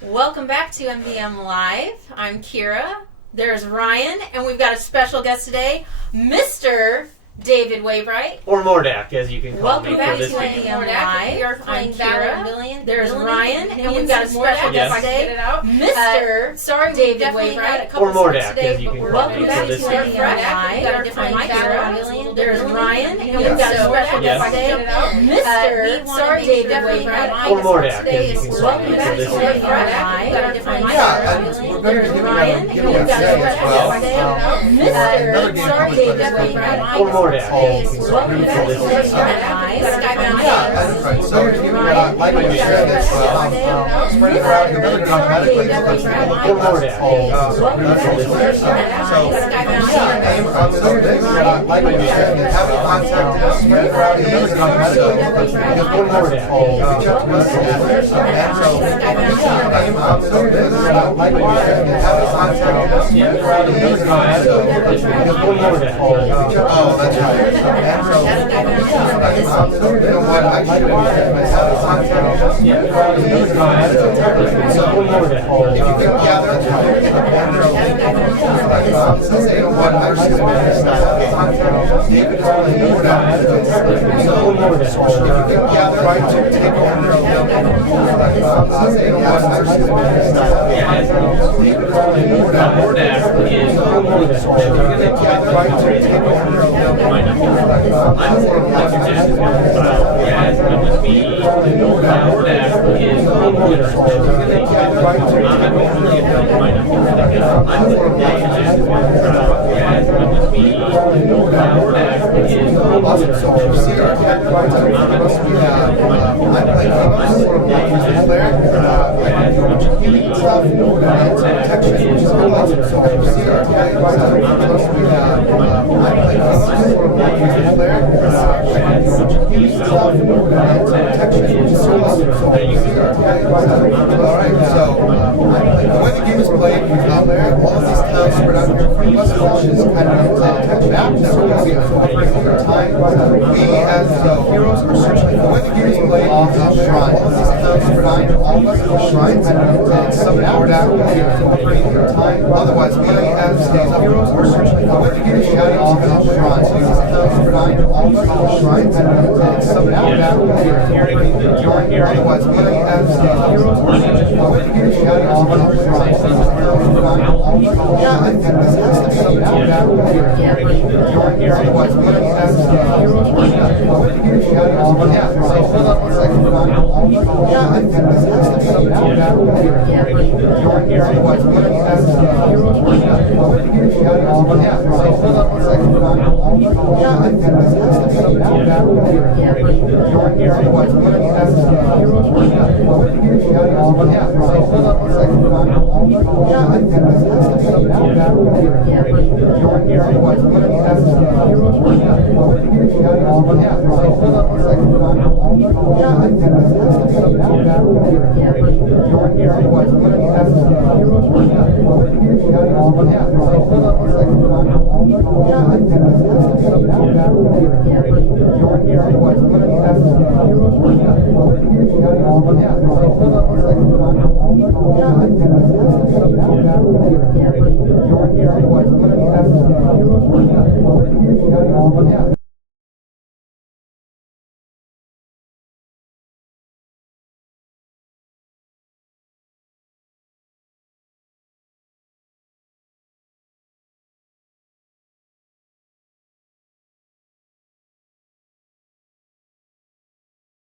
Welcome back to MvM Live. I'm Kira. There's Ryan, and we've got a special guest today, Mr. David Wainwright. Or Mordak, as you can call Welcome me back for this to week. MvM Live. We are playing Valor and Villainy. There's Ryan, and we've got a special Yes. guest today, Mr. Sorry, David David Wainwright. Or Mordak, as you can call Welcome me back for to this MvM week. Live. We've got a different mic here. There's Ryan, and we've got a special guest today, Mr. Sorry, David Wainwright. Or Mordak, as you can call Welcome me back for to this MvM week. Live. We've got a different mic Yeah, here. and we're going to There's give Ryan, it and a we've got a today as special well. guest today, Another Mr. game Sorry, published David by Wainwright. Or Mordak. Welcome back to for this week. Skybound. Yeah, that's right. So if you like what you said as well, spread it around the village automatically. Or Mordak. Like what you said, have a contact us, spread it around the village automatically. Or Mordak. Like what you said, have a contact us, spread it around the village automatically. Or Mordak. Oh, that's right. And so, you know what, I should have a contact us, spread it around the village automatically. So, Or Mordak. if you can gather, you know what, I should have David is really more than so, if you can gather, try to take over you know what, I should have David is really more than Mordak is try to take over I'm more like your dad's style. Yeah, it's going to be Mordak is I'm more like yeah, it's going to be Mordak is awesome. So you see our character we have I play Amos, player, healing stuff, and protection, which is really awesome. So you see our character we have I play Amos, player, healing stuff, and protection, which is really awesome. So you see our character alright, so the way the game is played, all of these towns spread out here in front of us, which is kind of a map that we're going to be covering over time. We, as heroes, are searching the way the game is played off the shrine. All of these towns spread out, all of us are shrines, and some Mordak will be covering over time. Otherwise, we, as heroes, are searching the way the game is played off the shrine. So these towns spread out, all of us are shrines, and some Mordak will be covering over time. Otherwise, we, as heroes, are searching the way the game is played off the shrine. Yeah, I think this has to be some Mordak will be covering otherwise, we don't have to yeah, so hold on 1 second. Yeah, I think this has to be some otherwise, we don't have to yeah, so hold on 1 second. Yeah, I think this has to be some otherwise, we don't have to yeah, so hold on 1 second. Yeah, I think this has to be some otherwise, we don't have to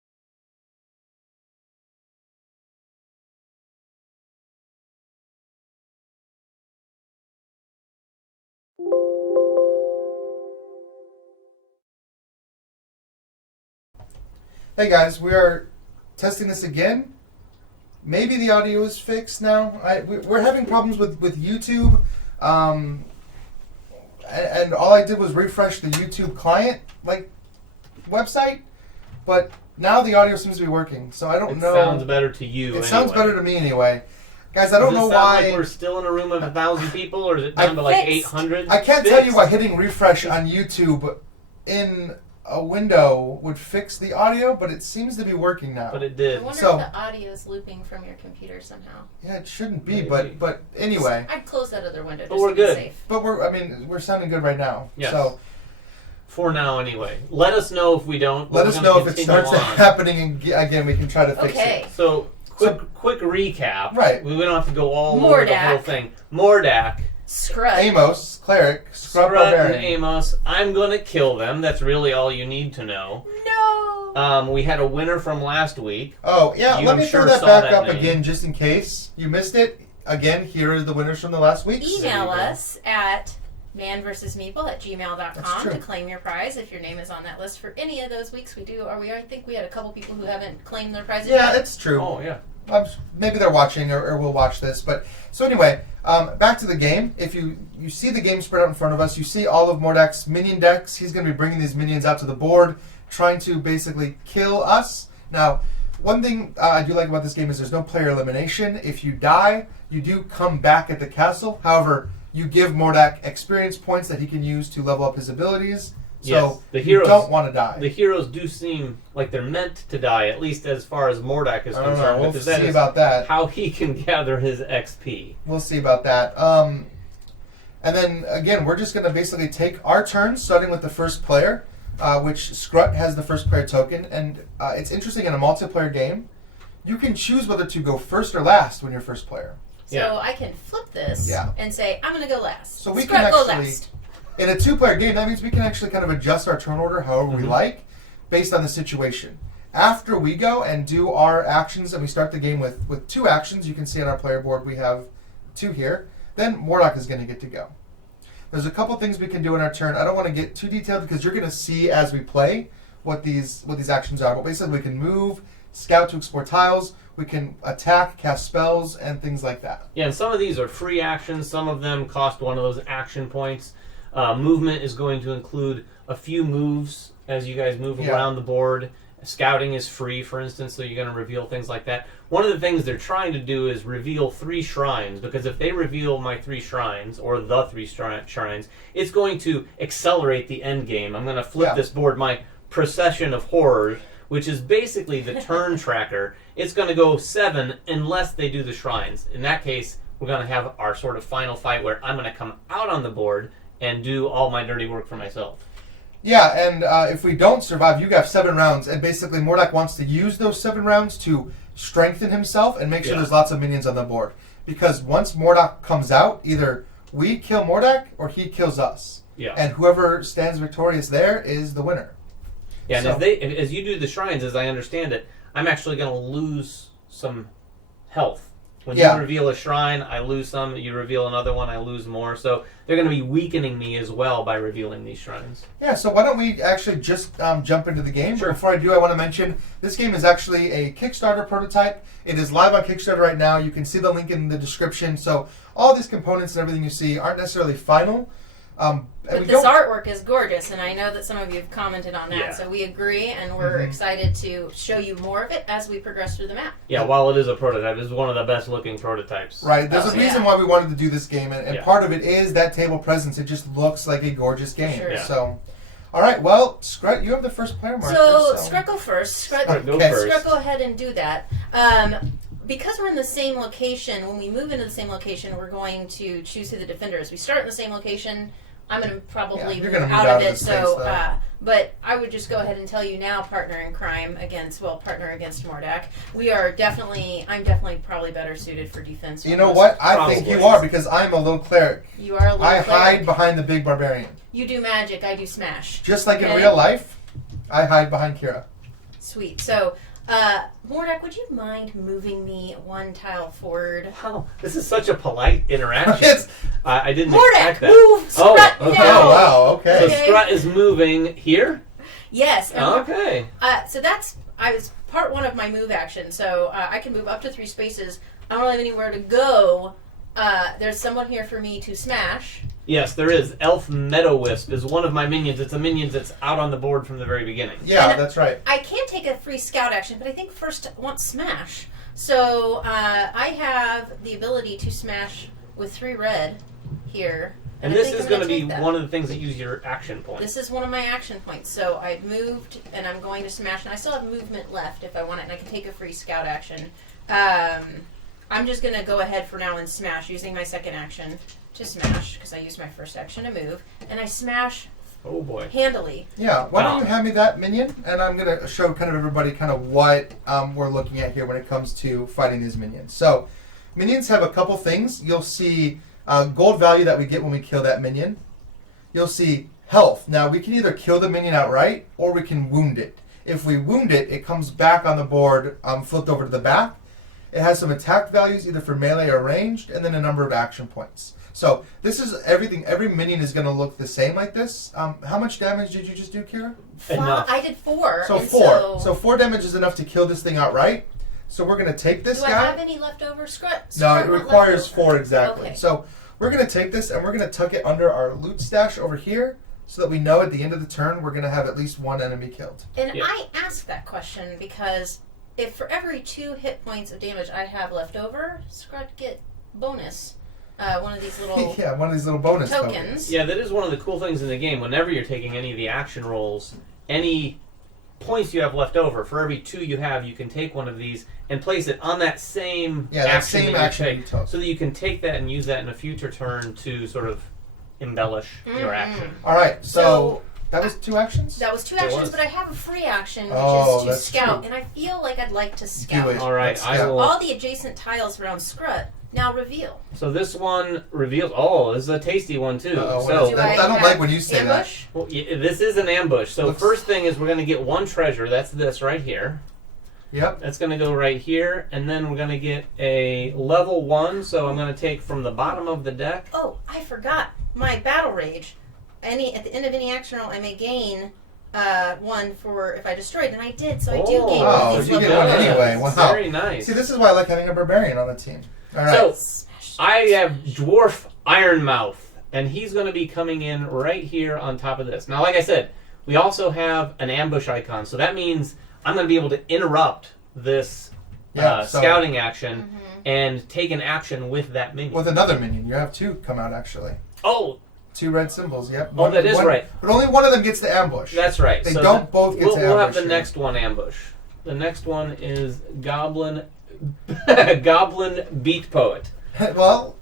Hey guys, we are testing this again. Maybe the audio is fixed now. We're having problems with YouTube. And all I did was refresh the YouTube client website, but now the audio seems to be working. So I don't know. It sounds better to you. It sounds better to me anyway. Guys, I don't know Does it sound why. like we're still in a room of 1,000 people, or is it down to like 800? I can't tell you why hitting refresh on YouTube in a window would fix the audio, but it seems to be working now. But it I did. wonder So- if the audio is looping from your computer somehow. Yeah, it shouldn't be, Maybe. but anyway. I'd close that other window But just we're to be good. safe. But we're sounding good right now. Yes. So For now, anyway. Let us know if we don't. but let we're us gonna know if it continue starts on. happening again. We can try to fix Okay. it. So, quick recap. Right. We don't have to go all over the Mordak. whole thing. Mordak, Scrub. Amos, cleric, Scrub Scrut, and Barbarian. Amos. I'm gonna kill them. That's really all you need to know. No. We had a winner from last week. Oh yeah, You, let I'm me sure, throw that saw back that up name. again just in case you missed it. Again, here are the winners from the last week. Email There you go. us at manvsmeeple@gmail.com That's true. to claim your prize if your name is on that list for any of those weeks. I think we had a couple people who haven't claimed their prizes Yeah, yet. it's true. Oh, yeah. Maybe they're watching or will watch this. But so anyway, back to the game. If you see the game spread out in front of us, you see all of Mordak's minion decks. He's going to be bringing these minions out to the board, trying to basically kill us. Now, one thing I do like about this game is there's no player elimination. If you die, you do come back at the castle. However, you give Mordak experience points that he can use to level up his abilities. So Yes, the you heroes don't want to die. The heroes do seem like they're meant to die, at least as far as Mordak is I don't concerned. know. We'll because that see is about that. how he can gather his XP. We'll see about that. And then, again, we're just going to basically take our turn, starting with the first player, which Scrut has the first player token. And it's interesting, in a multiplayer game, you can choose whether to go first or last when you're first player. So Yeah. I can flip this Yeah. and say, I'm going to go last. So we Scrub, can go actually, last. in a two-player game, that means we can actually kind of adjust our turn order however we Mhm. like, based on the situation. After we go and do our actions, and we start the game with two actions, you can see on our player board we have two here, then Mordak is going to get to go. There's a couple things we can do in our turn. I don't want to get too detailed because you're going to see as we play what these actions are. But basically we can move, scout to explore tiles, we can attack, cast spells, and things like that. Yeah, and some of these are free actions. Some of them cost one of those action points. Movement is going to include a few moves as you guys move Yeah. around the board. Scouting is free, for instance, so you're going to reveal things like that. One of the things they're trying to do is reveal 3 shrines, because if they reveal my 3 shrines, or the 3 shrines, it's going to accelerate the end game. I'm going to flip Yeah. this board, my Procession of Horrors, which is basically the turn tracker. It's going to go 7 unless they do the shrines. In that case, we're going to have our sort of final fight where I'm going to come out on the board and do all my dirty work for myself. Yeah, and if we don't survive, you have 7 rounds, and basically Mordak wants to use those 7 rounds to strengthen himself and make sure Yeah. there's lots of minions on the board. Because once Mordak comes out, either we kill Mordak or he kills us. Yeah. And whoever stands victorious there is the winner. Yeah, and So- as you do the shrines, as I understand it, I'm actually going to lose some health. When Yeah. you reveal a shrine, I lose some. You reveal another one, I lose more. So they're going to be weakening me as well by revealing these shrines. Yeah, so why don't we actually just jump into the game? Sure. But before I do, I want to mention this game is actually a Kickstarter prototype. It is live on Kickstarter right now. You can see the link in the description. So all these components and everything you see aren't necessarily final. And But we this don't- artwork is gorgeous, and I know that some of you have commented on that, Yeah. so we agree, and we're Mhm. excited to show you more of it as we progress through the map. Yeah, while it is a prototype, it's one of the best looking prototypes. Right, there's Oh, a reason yeah. why we wanted to do this game, and Yeah. part of it is that table presence. It just looks like a gorgeous game. Sure. Yeah. So, all right, well, Scrut, you have the first player marker. So, Scrut, go first. Scrut, Alright, go Okay. first. Scrut, go ahead and do that. Because we're in the same location, when we move into the same location, we're going to choose who the defender is. We start in the same location. I'm going to probably Yeah, you're move gonna move out out of of it. the space, So, though. but I would just go ahead and tell you now, partner in crime against Mordak. I'm definitely probably better suited for defense. You know what? I think Probably. you are because I'm a little cleric. You are a little I cleric. hide behind the big barbarian. You do magic, I do smash. Just like in Okay. real life, I hide behind Kira. Sweet. So, Mordak, would you mind moving me 1 tile forward? Wow, this is such a polite interaction. It's- I didn't Mordak, expect that. move! Oh, Scrut okay. now! Oh, wow, So okay. Okay. Scrut is moving here? Yes. And Okay. so that's part 1 of my move action. So I can move up to 3 spaces. I don't have anywhere to go. There's someone here for me to smash. Yes, there is. Elf Meadow Wisp is one of my minions. It's a minion that's out on the board from the very beginning. Yeah, And- that's right. I can take a free scout action, but I think first I want smash. So I have the ability to smash with 3 red here And I this think is I'm going to gonna be take that. one of the things that use your action points. This is one of my action points. So I've moved, and I'm going to smash. And I still have movement left if I want it, and I can take a free scout action. I'm just going to go ahead for now and smash, using my second action to smash, because I used my first action to move. And I smash Oh boy. handily. Yeah, why don't Wow. you hand me that minion, and I'm going to show kind of everybody kind of what we're looking at here when it comes to fighting these minions. So, minions have a couple things. You'll see gold value that we get when we kill that minion. You'll see health. Now, we can either kill the minion outright, or we can wound it. If we wound it, it comes back on the board, flipped over to the back. It has some attack values, either for melee or ranged, and then a number of action points. So this is everything. Every minion is going to look the same like this. How much damage did you just do, Kira? Enough. I did 4. So and 4. So 4 damage is enough to kill this thing outright. So we're going to take this do I guy. have any leftover scrut? No, it requires 4 exactly. Okay. So we're going to take this and we're going to tuck it under our loot stash over here, so that we know at the end of the turn we're going to have at least one enemy killed. And Yeah. I asked that question because if for every 2 hit points of damage I have left over, Scrut get bonus. One of these little Yeah, one of these little bonus tokens. Yeah, that is one of the cool things in the game. Whenever you're taking any of the action rolls, any points you have left over, for every 2 you have, you can take one of these and place it on that same Yeah, that action same that you action take, you took. so that you can take that and use that in a future turn to sort of embellish your Mhm. action. All right, so So that was 2 actions? that was 2 It actions, was. but I have a free action, which Oh, is to that's scout, true. and I feel like I'd like to scout. it. All right, Let's I scout. will. All the adjacent tiles around Scrut now reveal. So this one reveals. Oh, this is a tasty one too. Uh-oh, what So is that? I don't like when you say that. ambush? well, this is an ambush. So Looks- first thing is we're going to get 1 treasure. That's this right here. Yep. That's going to go right here, and then we're going to get a level 1. So I'm going to take from the bottom of the deck. Oh, I forgot my battle rage. At the end of any action roll, I may gain 1 for if I destroyed, and I did, so I do gain one Oh, of these you get level one ones. anyway. Wow. Very nice. See, this is why I like having a barbarian on the team. All right. So Smash. I have Dwarf Ironmouth, and he's going to be coming in right here on top of this. Now, like I said, we also have an ambush icon, so that means I'm going to be able to interrupt this Yeah, so- scouting action and take an action with that minion. With another minion, you have 2 come out actually. Oh, 2 red symbols. Yep. Oh, that is right. But only one of them gets the ambush. that's right. They So don't both get we'll, to we'll have ambush the here. next one ambush. The next one is Goblin Goblin Beat Poet. Well,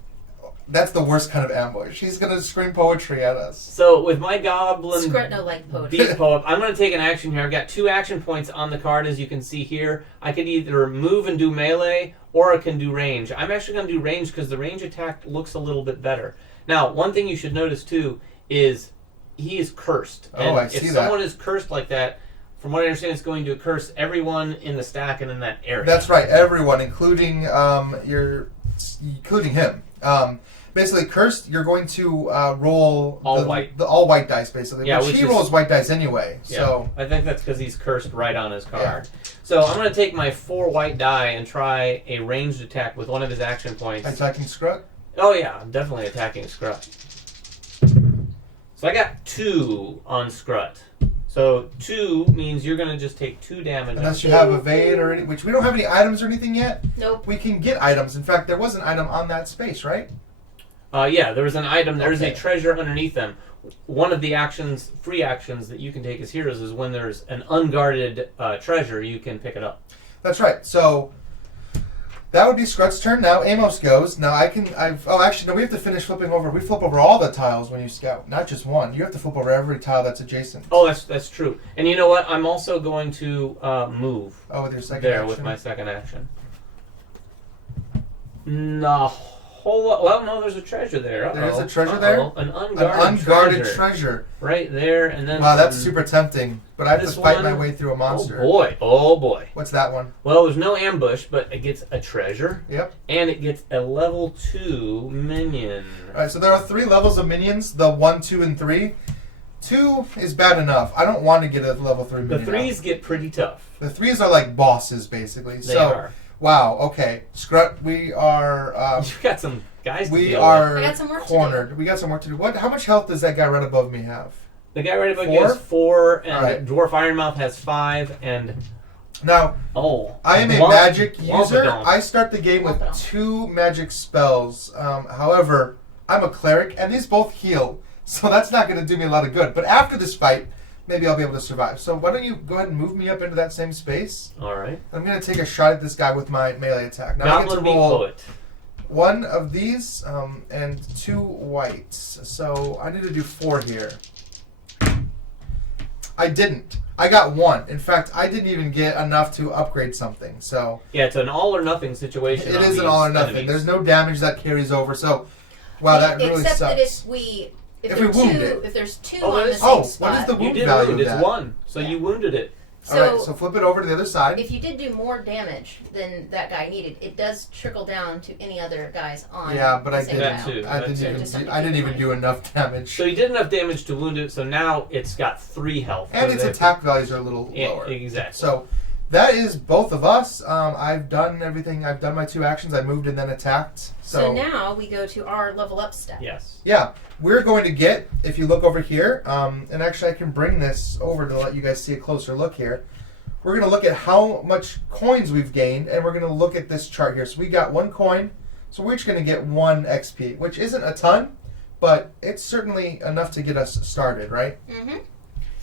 that's the worst kind of ambush. He's gonna scream poetry at us. So with my Goblin Scrut no like poetry. Beat Poet, I'm going to take an action here. I've got 2 action points on the card, as you can see here. I could either move and do melee, or I can do range. I'm actually going to do range because the range attack looks a little bit better. Now, one thing you should notice too is he is cursed. Oh, And I see if that. someone is cursed like that, from what I understand, it's going to curse everyone in the stack and in that area. That's right. Everyone, including including him. Basically, cursed. You're going to roll All white. the all white dice, basically. Yeah, which which he is- rolls white dice anyway. Yeah, So I think that's because he's cursed right on his card. So I'm going to take my 4 white die and try a ranged attack with one of his action points. attacking Scrut. Oh yeah, I'm definitely attacking Scrut. So I got 2 on Scrut. So 2 means you're going to just take 2 damage. Unless you have evade or any, which we don't have any items or anything yet. Nope. We can get items. In fact, there was an item on that space, right? Yeah, there's an item. There's Okay. a treasure underneath them. One of the actions, free actions that you can take as heroes is when there's an unguarded treasure, you can pick it up. That's right. So that would be Scrut's turn. Now Amos goes. Now actually, no, we have to finish flipping over. We flip over all the tiles when you scout, not just one. You have to flip over every tile that's adjacent. Oh, that's true. And you know what? I'm also going to move Oh, with your second there action. with my second action. No. Well, no, there's a treasure there. Uh-oh. There's a treasure there? An An unguarded, unguarded treasure. treasure. Right there, and then... Wow, that's super tempting. But I have to This fight one- my way through a monster. Oh boy. What's that one? Well, there's no ambush, but it gets a treasure, Yep. and it gets a level 2 minion. All right, so there are 3 levels of minions, the 1, 2, and 3. 2 is bad enough. I don't want to get a level 3 The minion. 3s get pretty tough. The 3s are like bosses, basically. They so, are. wow, okay. Scrut, we are... You've got some guys to we deal are I got some work to do. cornered. We got some work to do. How much health does that guy right above me have? with. The guy right above 4? you has 4, and Alright. Dwarf Ironmouth has 5, and... Now, Oh. I am a Womp- magic user. Wompadonk. I start the game with Wompadonk. 2 magic spells. However, I'm a cleric, and these both heal, so that's not going to do me a lot of good. But after this fight, maybe I'll be able to survive. So why don't you go ahead and move me up into that same space? All right. I'm going to take a shot at this guy with my melee attack. Now I get to Goblin roll poet. one of these and 2 whites. So I need to do 4 here. I didn't. I got 1. In fact, I didn't even get enough to upgrade something. So Yeah, it's an all or nothing situation. it on is an these all or nothing. enemies. There's no damage that carries over. So, wow, that really Except sucks. that if we If we wound it. if there's 2 Oh, on the there's- same oh, spot. what is the You wound did value wound. of It's that? 1, so you wounded it. So, All right, so flip it over to the other side. if you did do more damage than that guy needed, it does trickle down to any other guys on. Yeah, but the I same didn't. That tile. too. I That's didn't it. Just even. something I to didn't keep even in do enough damage. So you did enough damage to wound it, so now it's got 3 health. And So its they- attack values are a little Yeah, lower. exactly. So that is both of us. I've done everything. I've done my 2 actions. I moved and then attacked. So now we go to our level up step. Yes. Yeah, we're going to get, if you look over here, and actually I can bring this over to let you guys see a closer look here. We're going to look at how much coins we've gained, and we're going to look at this chart here. So we got 1 coin, so we're just going to get 1 XP, which isn't a ton, but it's certainly enough to get us started, right? Mm-hmm.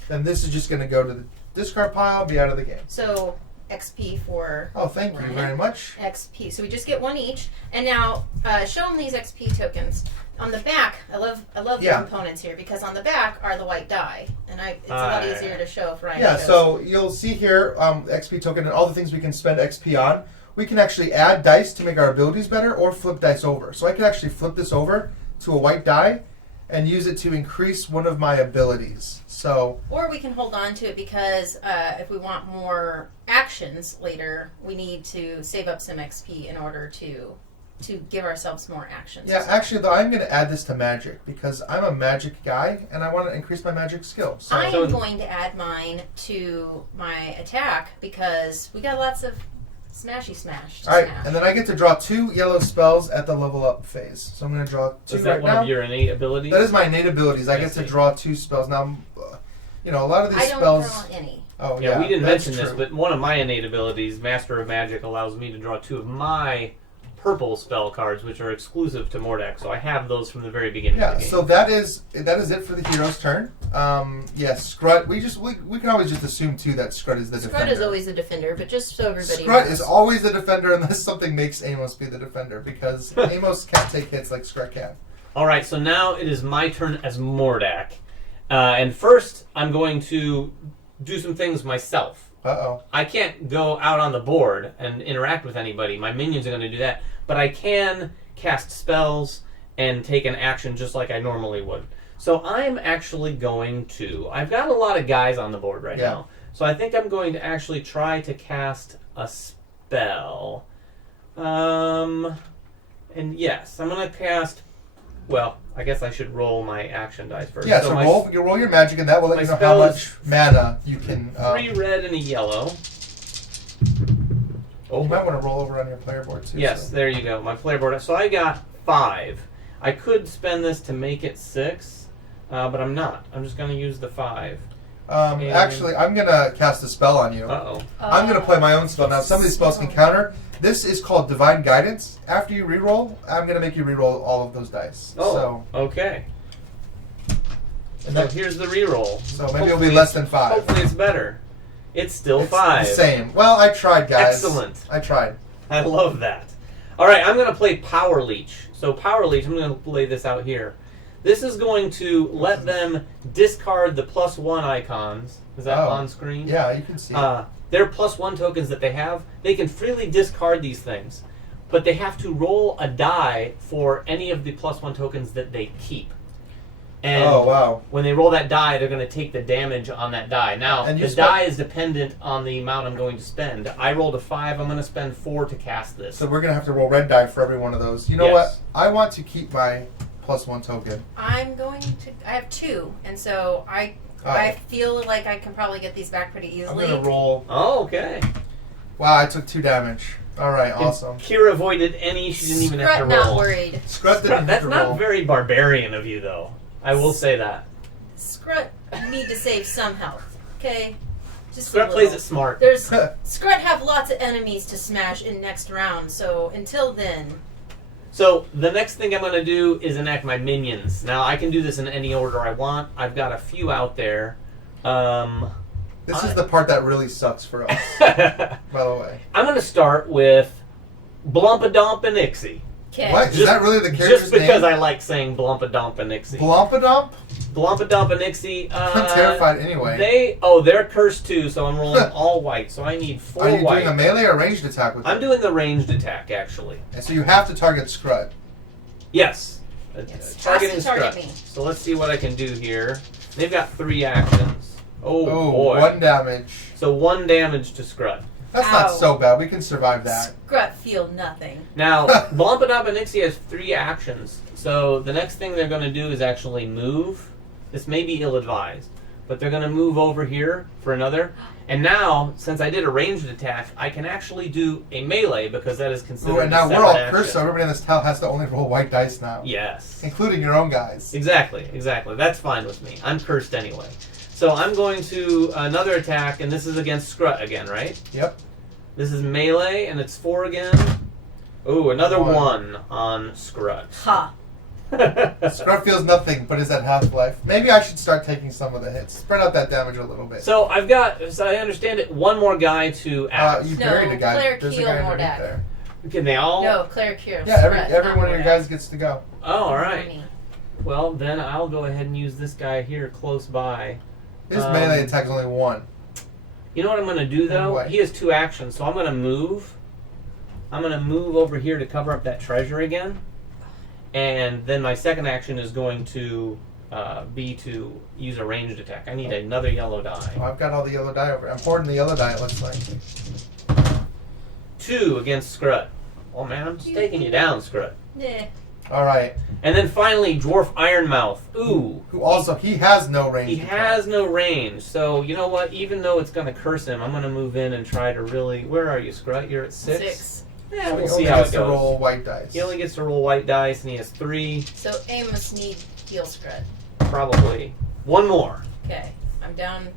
Then this is just going to go to the discard pile, be out of the game. So XP for Oh, thank you very much. XP. So we just get 1 each. And now show them these XP tokens. On the back, I love Yeah. the components here because on the back are the white die, and it's a lot yeah. easier to show if Ryan Yeah, shows. so you'll see here XP token and all the things we can spend XP on. We can actually add dice to make our abilities better or flip dice over. So I can actually flip this over to a white die and use it to increase one of my abilities. So Or we can hold on to it because if we want more actions later, we need to save up some XP in order to give ourselves more actions. yeah, actually though I'm going to add this to magic because I'm a magic guy and I want to increase my magic skill. So I So- am going to add mine to my attack because we got lots of smashy smash to all right, smash. and then I get to draw 2 yellow spells at the level up phase. So I'm going to draw 2 Is that right one now. of your innate abilities? That is my innate abilities. I I get to see. draw 2 spells. Now, you know, a lot of these I don't spells. draw any. Oh, Yeah, we didn't that's mention this, true. but one of my innate abilities, Master of Magic, allows me to draw 2 of my purple spell cards, which are exclusive to Mordak. So I have those from the very beginning Yeah, of the game. so that is it for the hero's turn. Yes, Scrut. We can always just assume too that Scrut is the Scrut defender. is always the defender, but just so everybody Scrut knows. is always the defender unless something makes Amos be the defender because Amos can't take hits like Scrut can. All right, so now it is my turn as Mordak. And first, I'm going to do some things myself. Uh-oh. I can't go out on the board and interact with anybody. My minions are going to do that. But I can cast spells and take an action just like I normally would. So I'm actually going to... I've got a lot of guys on the board right now. So I think I'm going to actually try to cast a spell. And yes, I'm going to cast... Well, I guess I should roll my action dice first. Yeah, so my you roll your magic and that will let my you know how spell much is mana you can... 3 red and a yellow. You might want to roll over on your player board too. Yes, so. there you go. My player board. So I got 5. I could spend this to make it 6, but I'm not. I'm just going to use the 5. Actually, I'm going to cast a spell on you. Uh-oh. I'm going to play my own spell. Now, some of these spells can counter. This is called Divine Guidance. After you reroll, I'm going to make you reroll all of those dice. Oh, okay. And So that- here's the reroll. so maybe it'll be less than 5. Hopefully it's better. It's still It's 5. the same. Well, I tried, guys. Excellent. I tried. I love that. All right, I'm going to play Power Leech. So Power Leech, I'm going to lay this out here. This is going to let them discard the +1 icons. Is that Oh. on screen? Yeah, you can see. Their +1 tokens that they have, they can freely discard these things. But they have to roll a die for any of the +1 tokens that they keep. And oh, wow. when they roll that die, they're going to take the damage on that die. Now, And you the die is dependent on the amount I'm going to spend. I rolled a 5. I'm going to spend 4 to cast this. So we're going to have to roll red die for every one of those. You know Yes. what? I want to keep my +1 token. I'm going to. I have 2, and so I feel like I can probably get these back pretty I'm easily. going to roll. Oh, okay. Wow, I took 2 damage. All right, awesome. And Kira avoided any. She didn't even have to Scrut roll. not worried. Scrut didn't have That's to not roll. very barbarian of you, though. I will say that. Scrut need to save some health. Okay, just a Scrut plays little. it smart. There's Scrut have lots of enemies to smash in next round, so until then, So the next thing I'm going to do is enact my minions. Now I can do this in any order I want. I've got a few out there. This is the part that really sucks for us, by the way. I'm going to start with Blumpadump and Ixie. Okay. What? Is that really the character's Just because name? I like saying Blumpadump and Ixie. Blompadump? Blumpadump and Ixie. I'm terrified anyway. They're cursed too, so I'm rolling all white. So I need 4 Are you white. doing a melee or ranged attack with I'm them? doing the ranged attack, actually. And so you have to target Scrut. Yes. Yes. Targeting Has to target Scrut. me. So let's see what I can do here. They've got 3 actions. Oh, boy. 1 damage. So 1 damage to Scrut. That's Ow. not so bad. We can survive that. Scrut feel nothing. Now, Blumpadump and Ixie has 3 actions. So the next thing they're going to do is actually move. This may be ill-advised, but they're going to move over here for another. And now, since I did a ranged attack, I can actually do a melee because that is considered Ooh, and now a we're all separate cursed, so action. everybody in this town has to only roll white dice now. Yes. Including your own guys. Exactly. That's fine with me. I'm cursed anyway. So I'm going to another attack, and this is against Scrut again, right? Yep. This is melee, and it's 4 again. Ooh, another 1 on Scrut. Ha. Scrut feels nothing, but is at half-life. Maybe I should start taking some of the hits. Spread out that damage a little bit. So I've got, as I understand it, 1 more guy to act. You No, buried a guy. Claire There's a Keel guy underneath Mordak. there. Can they all? No, Claire Cure. Yeah, every Scrut, not one of your Mordak. guys gets to go. Oh, all right. Me. Well, then I'll go ahead and use this guy here close by. His melee attack is only 1. You know what I'm going to do, though? What? He has 2 actions, so I'm going to move. I'm going to move over here to cover up that treasure again. And then my second action is going to be to use a ranged attack. I need another yellow Oh, die. I've got all the yellow die over. I'm hoarding the yellow die, it looks like. 2 against Scrut. Oh, man, I'm just taking you down, Scrut. Yeah. All right. And then finally, Dwarf Ironmouth. Ooh. Who also, he has no range. He has no range, so you know what? Even though it's going to curse him, I'm going to move in and try to really... Where are you, Scrut? You're at 6? 6. Yeah, So we'll he see only how gets it to goes. roll white dice. He only gets to roll white dice, and he has 3, So Amos need heal Scrut. probably. 1 more. Okay. I'm down.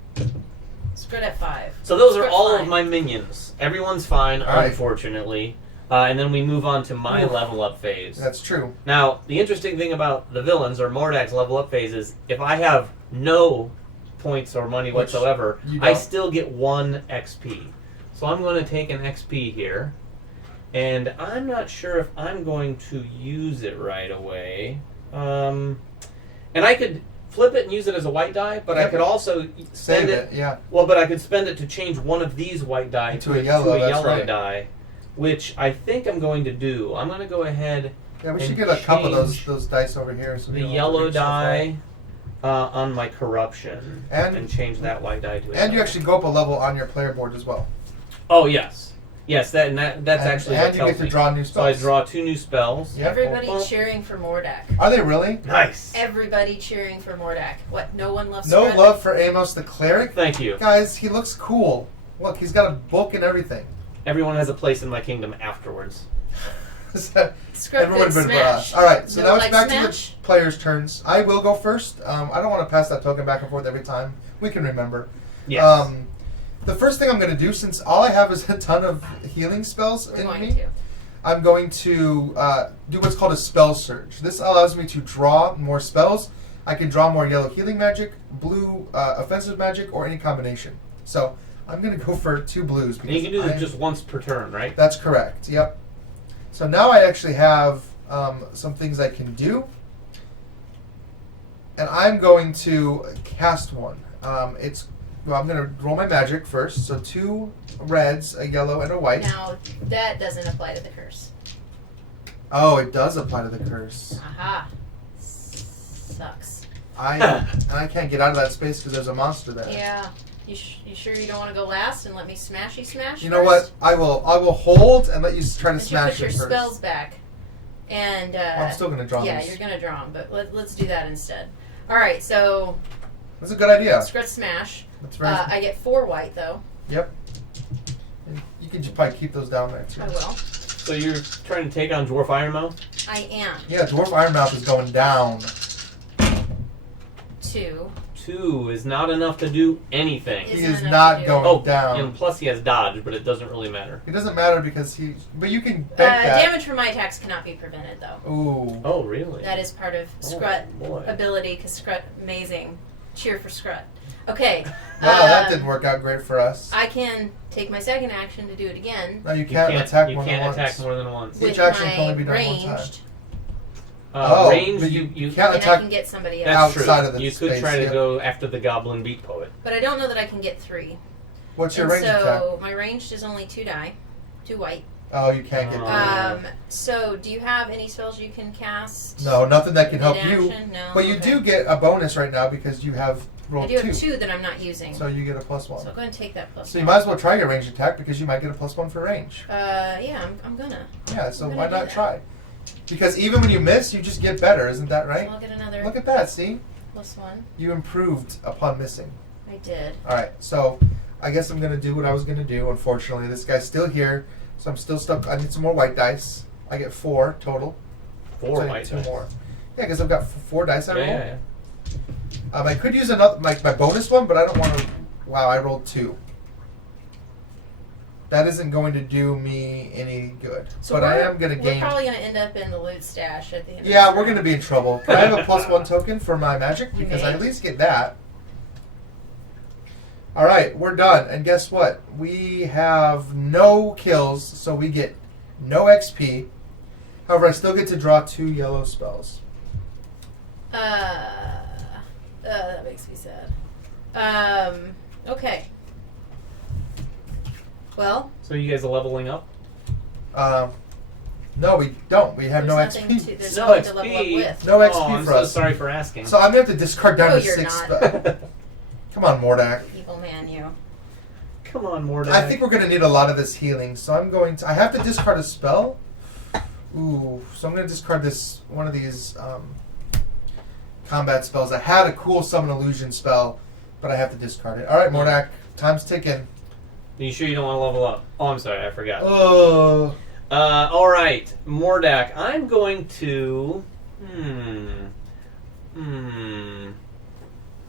Scrut at 5. So those are Scrut all fine. of my minions. Everyone's fine, All right. unfortunately. And then we move on to my Oof. level up phase. That's true. Now, the interesting thing about the villains, or Mordak's level up phase, is if I have no points or money Which whatsoever, you I don't. still get 1 XP. So I'm going to take an XP here. And I'm not sure if I'm going to use it right away. And I could flip it and use it as a white die, but I Yep. could also Save spend it, yeah. Well, but I could spend it to change one of these white die To a yellow, that's right. die, which I think I'm going to do. I'm going to go ahead Yeah, we should and get a couple of change those dice over here. So we the don't have to yellow reach so far. die on my corruption And- change that white die to a And you yellow. actually go up a level on your player board as well. Oh, yes. Yes, that's actually what And you tells get to me. draw new So I spells. draw 2 new spells. Yep. Everybody Well, cheering for Mordak. Are they really? Nice. Everybody cheering for Mordak. What? No one loves No Scrut? love for Amos the cleric? Thank you. Guys, he looks cool. Look, he's got a book and everything. Everyone has a place in my kingdom afterwards. Scrut Everyone big but smash. us. All right, so No now it's like back smash? to the players' turns. I will go first. I don't want to pass that token back and forth every time. We can remember. Yes. The first thing I'm going to do, since all I have is a ton of healing spells We're in going me, to. I'm going to do what's called a spell surge. This allows me to draw more spells. I can draw more yellow healing magic, blue offensive magic, or any combination. So I'm going to go for 2 blues. And you can do because it just once per turn, right? That's correct, yep. So now I actually have some things I can do. And I'm going to cast one. I'm going to roll my magic first. So 2 reds, a yellow, and a white. Now, that doesn't apply to the curse. Oh, it does apply to the curse. Aha. Sucks. And I can't get out of that space because there's a monster there. Yeah. You sure you don't want to go last and let me smashy smash? You know what? I will hold and let you try to Then you smash put your it first. spells back. And I'm still going to draw yeah, these. you're gonna draw them, but let's do that instead. All right, so That's a good idea. Scrut smash. That's very. I get 4 white though. Yep. And you can just probably keep those down there too. I will. So you're trying to take on Dwarf Ironmouth? I am Yeah, Dwarf Ironmouth is going down. 2. 2 is not enough to do anything. He Isn't is enough not to do going Oh, down. and plus he has dodge, but it doesn't really matter. It doesn't matter because he. But you can bank that. Damage from my attacks cannot be prevented, though. Ooh. Oh, really? That is part of Oh, Scrut boy. ability, because Scrut, amazing. Cheer for Scrut. Okay. Wow, that didn't work out great for us. I can take my second action to do it again. No, you can't attack more than once. attack more than once. Each With action my can only be done one ranged, Oh, range, but you can't and I attack. can get somebody that's else. true. outside of the you could space, try to yep. go after the Goblin Beat Poet. But I don't know that I can get 3. What's your And range attack? so my ranged is only 2 die. 2 white. Oh, you can't get. So do you have any spells you can cast? No, nothing that can help you. Mid-action? No. But you Okay. do get a bonus right now because you have I rolled do 2. have 2 that I'm not using. So you get a +1. So I'll go ahead and take that plus So you one. might as well try your range attack because you might get a +1 for range. Yeah, I'm gonna. Yeah, so I'm why gonna do not that. try? Because even when you miss, you just get better, isn't that right? So I'll get another Look at that, see? +1. You improved upon missing. I did. Alright, so I guess I'm going to do what I was going to do. Unfortunately, this guy's still here, so I'm still stuck. I need some more white dice. I get 4 total. 4 So I need white 2 dice. more. Yeah, because I've got 4 dice I roll. Yeah. I could use another, my bonus one, but I don't want to. Wow, I rolled 2. That isn't going to do me any good. So but I we're- am going to We're gain. probably gonna end up in the loot stash at the end. Yeah, of we're this going to be in trouble. Can I have a +1 token for my magic? You Because may. I at least get that. Alright, we're done. And guess what? We have no kills, so we get no XP. However, I still get to draw 2 yellow spells. That makes me sad. Okay. Well, So you guys are leveling up? No, we don't. We have no there's nothing XP. there's No nothing to level up XP. with. No XP Oh, I'm for so us. sorry for asking. So I'm going to have to discard down No, to you're 6 not. spells. Come on, Mordak. Evil man, you. Come on, Mordak. I think we're going to need a lot of this healing, so I'm going to... I have to discard a spell. Ooh, so I'm going to discard this, one of these combat spells. I had a cool summon illusion spell, but I have to discard it. Alright, Mordak, time's ticking. Are you sure you don't want to level up? Oh, I'm sorry, I forgot. Oh. All right, Mordak. I'm going to.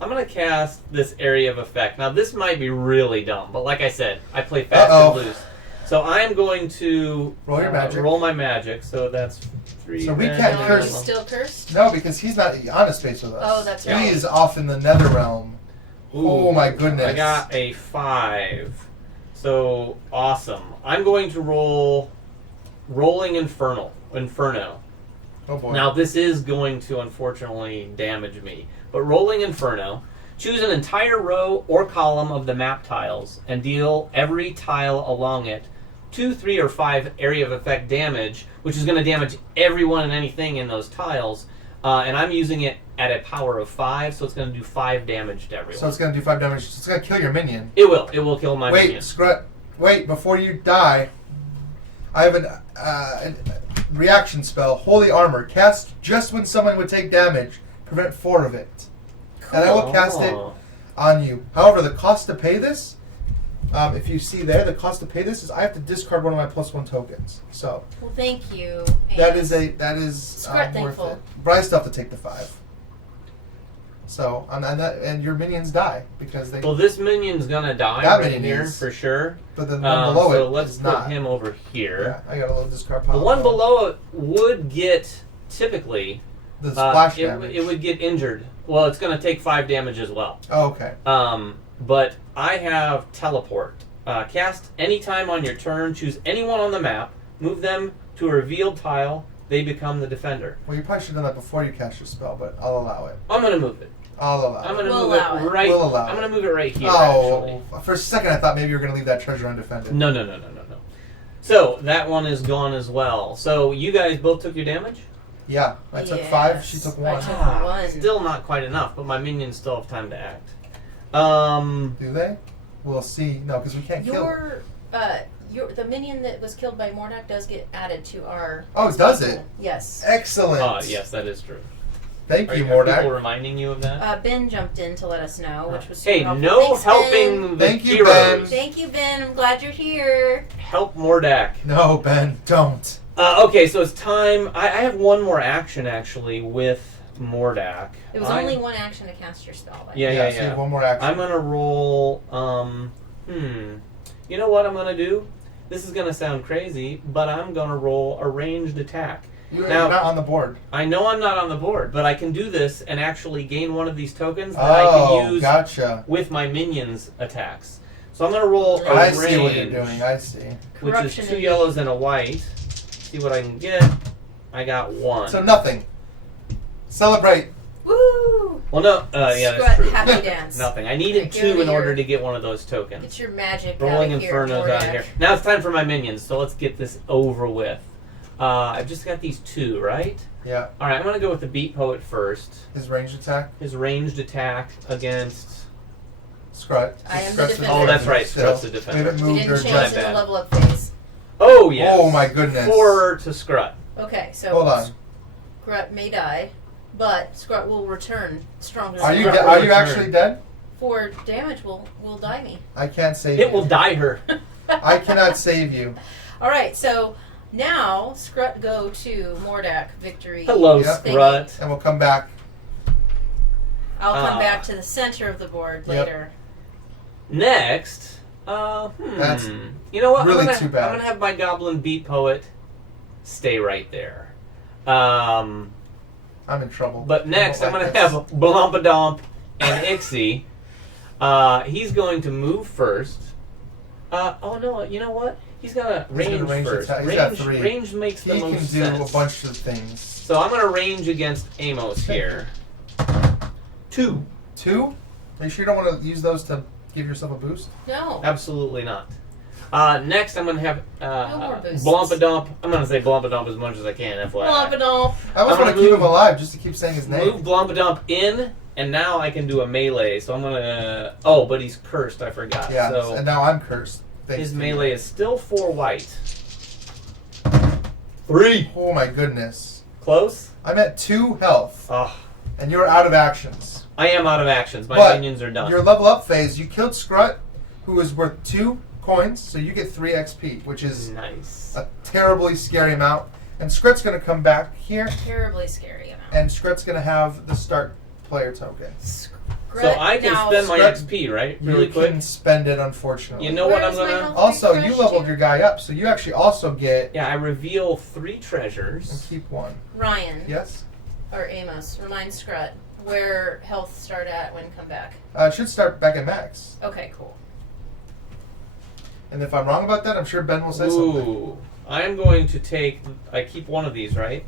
I'm going to cast this area of effect. Now, this might be really dumb, but like I said, I play fast Uh-oh. and loose. So I'm going to Roll your magic. Roll my magic. So that's 3. So we red, can't No, curse. are you still cursed? No, because he's not on his space with us. Oh, that's right. He is off in the nether realm. Ooh, Oh my goodness. I got a 5. So awesome. I'm going to roll Rolling Inferno. Oh boy. Now this is going to unfortunately damage me. But Rolling Inferno, choose an entire row or column of the map tiles and deal every tile along it 2, 3, or 5 area of effect damage, which is going to damage everyone and anything in those tiles. And I'm using it at a power of 5, so it's going to do 5 damage to everyone. So it's going to do 5 damage. It's going to kill your minion. It will. It will kill my Wait, minion. Scrut. Wait, before you die, I have a reaction spell, Holy Armor. Cast just when someone would take damage. Prevent 4 of it. And I will cast it Oh. on you. However, the cost to pay this, if you see there, the cost to pay this is I have to discard one of my +1 tokens. So Well, thank you. that Amos. is Scrut worth thankful. it. But I still have to take the 5. So and your minions die because they. Well, this minion's gonna die That right minion here is. for sure. But the one below so it let's is put not. him over here. Yeah, I got a little discard The pile. one below it would get typically the splash it damage. would get injured. Well, it's gonna take 5 damage as well. Oh, okay. But I have teleport. Cast anytime on your turn. Choose anyone on the map. Move them to a revealed tile. They become the defender. Well, you probably should have done that before you cast your spell, but I'll allow it. I'm gonna move it. I'll allow I'm it. gonna We'll move allow it it. right. We'll allow I'm it. gonna move it right here. Oh, Actually. for a second I thought maybe you were going to leave that treasure undefended. No. So that one is gone as well. So you guys both took your damage? Yeah, I took Yes, 5, she took 1. I took 1. Still not quite enough, but my minions still have time to act. Do they? We'll see. No, because we can't kill. The minion that was killed by Mordak does get added to our. Oh, does it? Yes. Excellent. Yes, that is true. Thank Are you, people Mordak. reminding you of that? Ben jumped in to let us know, which was super Hey, helpful. no Thanks, helping Ben. the Thank you, heroes. Ben. Thank you, Ben. I'm glad you're here. Help Mordak. No, Ben, don't. Okay, so it's time. I have one more action actually with Mordak. It was only one action to cast your spell. Yeah, So you have one more action. I'm gonna roll. You know what I'm gonna do? This is gonna sound crazy, but I'm gonna roll a ranged attack. You're Now- not on the board. I know I'm not on the board, but I can do this and actually gain one of these tokens that I can use Gotcha. with my minions' attacks. So I'm gonna roll a I range, see what you're doing. I see. which Corruption is 2 and yellows and a white. See what I can get. I got 1. So nothing. Celebrate. Woo! Well, no, yeah, that's Scrut, true. happy dance. Nothing. I needed Okay, 2 in over order here. to get one of those tokens. Get your magic Rolling out of here, Infernos out of Mordak. here. Now it's time for my minions, so let's get this over with. I've just got these 2, right? Yeah. Alright, I'm going to go with the Beat Poet first. His ranged attack. His ranged attack against... Scrut. I am the Scrut's defender. Oh, that's right. Still. Scrut's the We defender. haven't We moved or didn't change My in the bad. level up phase. Oh, yes. Oh my goodness. 4 to Scrut. Okay, so Hold on. Scrut may die, but Scrut will return stronger. Are you than Scrut ever. are you actually dead? 4 damage will die me. I can't save It you. will die her. I cannot save you. All right, so now Scrut go to Mordak victory. Hello, Yep. Scrut. And we'll come back. I'll come Ah. back to the center of the board Yep. later. Next, That's you know what? really I'm gonna, too bad. I'm gonna have my Goblin Beat Poet stay right there. Um, I'm in trouble. but next, I I'm don't gonna like have Blompadump and Ixie. He's going to move first. Oh no! You know what? He's got a He's range gonna range first. attack. He's got Range, 3. range makes He the can most do sense. a bunch of things. So I'm gonna range against Amos here. 2. 2? Are you sure you don't want to use those to give yourself a boost? No. Absolutely not. Next, I'm going to have No more boosts. Blompadump. I'm going to say Blompadump as much as I can, FYI. Blompadump. I almost I'm want to gonna keep move- him alive just to keep saying his name. Move Blompadump in, and now I can do a melee. So I'm going to... Oh, but he's cursed. I forgot. Yeah, So and now I'm cursed. Thanks his to melee you. is still 4 white. 3. Oh my goodness. Close? I'm at 2 health, Oh, and you're out of actions. I am out of actions. My But minions are done. Your level up phase, you killed Scrut, who was worth 2 coins, so you get 3 XP, which is Nice. a terribly scary amount. And Scrut's going to come back here, Terribly scary amount. and Scrut's going to have the start player token. So Scrut I can now- spend my Scrut- XP, right? Really you quick? can spend it, unfortunately. You know what I'm Where's my going to... health Also, you refresh leveled to? your guy up, so you actually also get Yeah, I reveal 3 and treasures. keep 1. Ryan Yes? or Amos, remind Scrut where health start at when come back. It should start back at max. Okay, cool. And if I'm wrong about that, I'm sure Ben will say something. Ooh. I'm going to take... I keep one of these, right?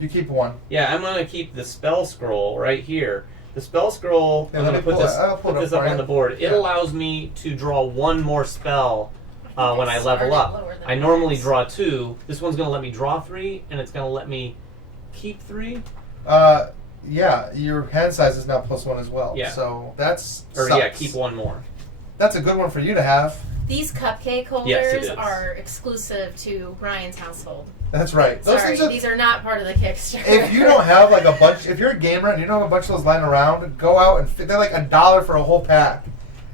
You keep 1. Yeah, I'm going to keep the spell scroll right here. The spell scroll, Yeah, I'm let going to me put pull this, it- I'll pull put it this up up for on you. the board. It Yeah. allows me to draw 1 more spell when I level started up. lower than I normally max. draw 2. This one's going to let me draw 3, and it's going to let me keep 3. Yeah, your hand size is now +1 as well. Yeah. So that's Or, sucks. yeah, keep 1 more. That's a good one for you to have. These cupcake holders Yes, it is. are exclusive to Brian's household. That's right. Those Sorry, things are, these are not part of the Kickstarter. if you don't have like a bunch, if you're a gamer and you don't have a bunch of those lying around, go out and they're like $1 for a whole pack,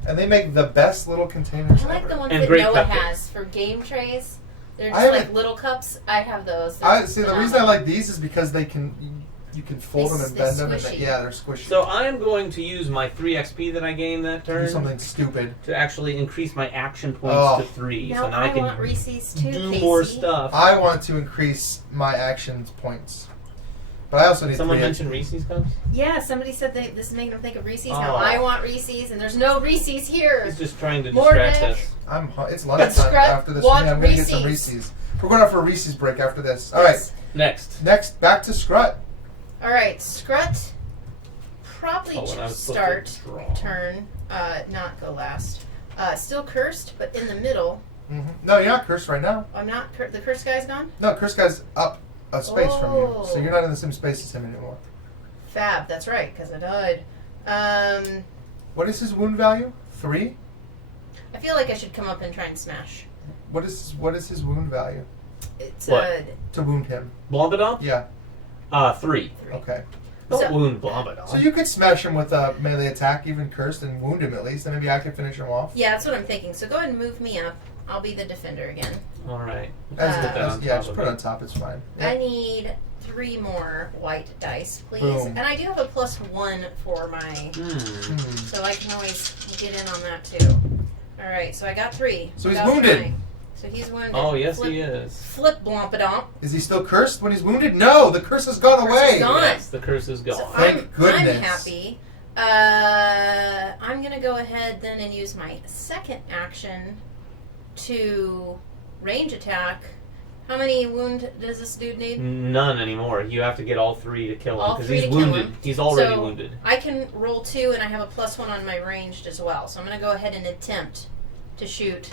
and they make the best little containers I like ever. the ones And that great Noah cupcakes. has for game trays. They're I just like haven't- little cups. I have those. They're I see. The reason I phenomenal. like these is because they can, you can fold them and They're bend them, and squishy. yeah, they're squishy. So I am going to use my 3 XP that I gained that do turn something stupid. to actually increase my action points Oh. to 3. Now so now I I can want Reese's too, do Casey. more stuff. I want to increase my action points, but I also need. Someone 3 mentioned XP. Reese's Cups? Yeah, somebody said this is making them think of Reese's. Now Oh. I want Reese's, and there's no Reese's here. He's just trying to More distract Nick. us. It's lunchtime Scrut after this. want I'm gonna get some Reese's. Reese's. We're going out for a Reese's break after this. All right. Yes. Next. Next, back to Scrut. All right, Scrut. Probably Oh, and I was supposed start to draw. turn, not go last. Still cursed, but in the middle. No, you're not cursed right now. I'm not. The cursed guy's gone. No, cursed guy's up a space from you, so Oh. you're not in the same space as him anymore. Fab. That's right, because I died. What is his wound value? 3. I feel like I should come up and try and smash. What is his wound value It's What? to wound him? Blompadon? Yeah. 3. 3. Okay. Don't So- wound Blompadon. So you could smash him with a melee attack, even cursed, and wound him at least, and maybe I could finish him off. Yeah, that's what I'm thinking. So go ahead and move me up. I'll be the defender again. All right. As, Put that on yeah, top just of put it it. on top. It's fine. I Yeah. need 3 more white dice, please. Boom. And I do have a +1 for my, Hmm. so I can always get in on that too. All right, so I got 3. So he's without wounded. trying. So he's wounded. Oh, yes, Flip, he is. Flip blompadonk. Is he still cursed when he's wounded? No, the curse has gone Curse is away. gone. Yes, the curse is gone. So Thank I'm goodness. happy. I'm gonna go ahead then and use my second action to range attack. How many wound does this dude need? None anymore. You have to get all 3 to kill him All because 3 he's to kill wounded. him. He's already So wounded. I can roll 2, and I have a +1 on my ranged as well. So I'm gonna go ahead and attempt to shoot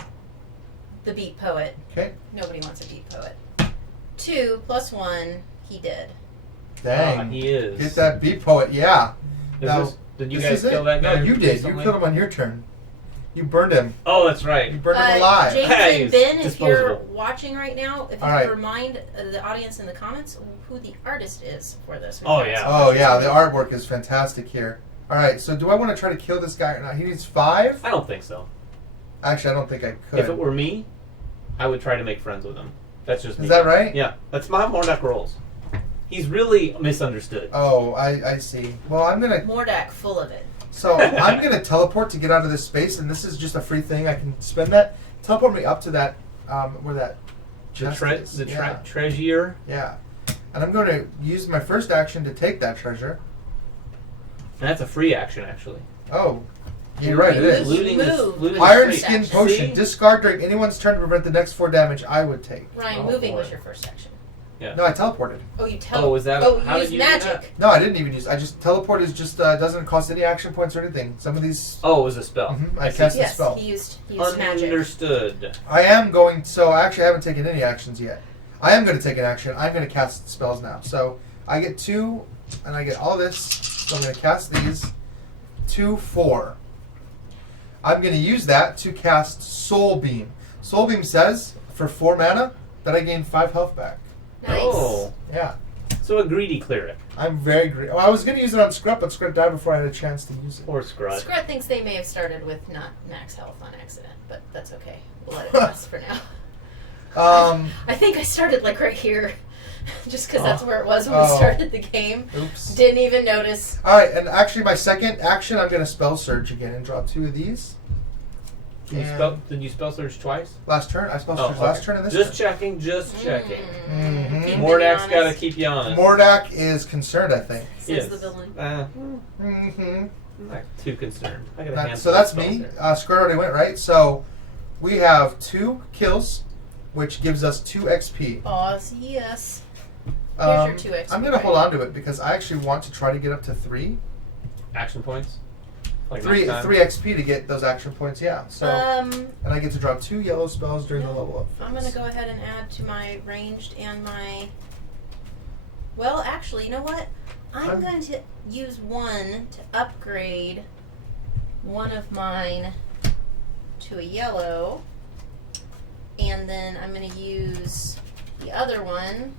the beat poet. Okay. Nobody wants a beat poet. 2 +1. He did. Dang. He is. Get that beat poet, yeah. Did you This guys is it? kill that guy? No, you did. You recently? killed him on your turn. You burned him. Oh, that's You right. burned him alive. James Hey, and Ben, if you're disposable. watching right now, if you All right. could remind the audience in the comments who the artist is for this. Oh, We've got yeah. some Oh, yeah, questions. the artwork is fantastic here. All right, so do I want to try to kill this guy or not? He needs 5? I don't think so. Actually, I don't think I could. If it were me, I would try to make friends with him. That's just me. Is that right? Yeah, that's my Mordak rolls. He's really misunderstood. Oh, I see. Well, I'm going to... Mordak, full of it. So, I'm going to teleport to get out of this space, and this is just a free thing. I can spend that. Teleport me up to that, where that chest is. Yeah. Treasure. Yeah. And I'm going to use my first action to take that treasure. And that's a free action, actually. Oh, you're right, it is. Looting Move. looting Iron is free. Skin See? Potion. Discard during anyone's turn to prevent the next 4 damage I would take. Ryan, Oh, moving boy. was your first action. Yeah. No, I teleported. Oh, you tell. Oh, was that? Oh, how you did used you do that? magic. No, I didn't even use. I just teleport is just doesn't cost any action points or anything. Some of these. Oh, it was a spell. I cast a Yes, spell. he used magic. Understood. I am going. So I actually haven't taken any actions yet. I am going to take an action. I'm going to cast spells now. So I get 2, and I get all this. So I'm going to cast these. 2, 4. I'm going to use that to cast Soul Beam. Soul Beam says for 4 mana that I gain 5 health back. Nice. Oh, Yeah. so a greedy cleric I'm very great. Well, I was going to use it on Scrub, but Scrub died before I had a chance to use it. or Scrut. Scrut thinks they may have started with not max health on accident, but that's okay. We'll let it pass for now. I think I started like right here, just because that's where it was when we Oh. started the game. Oops. Didn't even notice. All right, and actually, my second action, I'm going to Spell Surge again and draw 2 of these. Did you spell surge twice? Last turn, I Spell Oh, Surge okay. last turn and this Just turn. checking, just checking. Mhm. Keep Mordak's me got to honest, keep you honest. Mordak is concerned, I think. says the villain. Mm-hmm. Not too concerned. I got a handful So that's of me. spells Scrub already went, right? So we have 2 kills, which gives us 2 XP. Boss, yes. Here's your 2 XP. I'm going to hold on to it because I actually want to try to get up to 3. there. Action points? Like 3 next time? 3 XP to get those action points, yeah. So Um, and I get to draw 2 yellow spells during the level up. I'm going to go ahead and add to my ranged and my... Well, actually, you know what? I'm going to use 1 to upgrade one of mine to a yellow. And then I'm going to use the other one.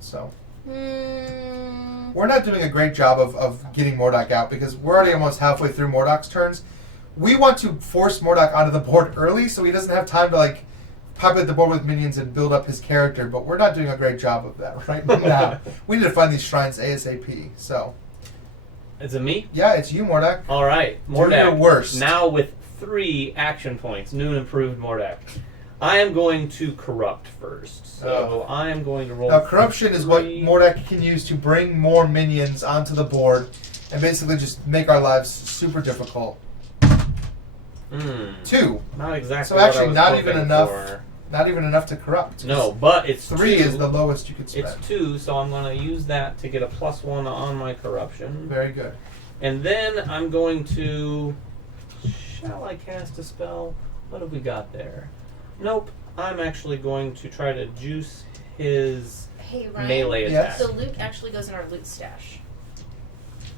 So Hmm. we're not doing a great job of getting Mordak out because we're already almost halfway through Mordak's turns. We want to force Mordak onto the board early so he doesn't have time to like populate the board with minions and build up his character, but we're not doing a great job of that right now. We need to find these shrines ASAP. So Is it me? yeah, it's you, Mordak. All right. Do Mordak. your worst. Now with 3 action points. New and improved Mordak. I am going to corrupt first. So I am going to roll. Now, corruption is what 3. Mordak can use to bring more minions onto the board and basically just make our lives super difficult. 2. Not exactly. So what I actually was not even hoping enough. for. Not even enough to corrupt. No, but it's 3 2. is the lowest you could spend. It's 2, so I'm going to use that to get a +1 on my corruption. Very good. And then I'm going to... Shall I cast a spell? What have we got there? Nope. I'm actually going to try to juice his Hey, Ryan. melee Yes. attack. The loot actually goes in our loot stash.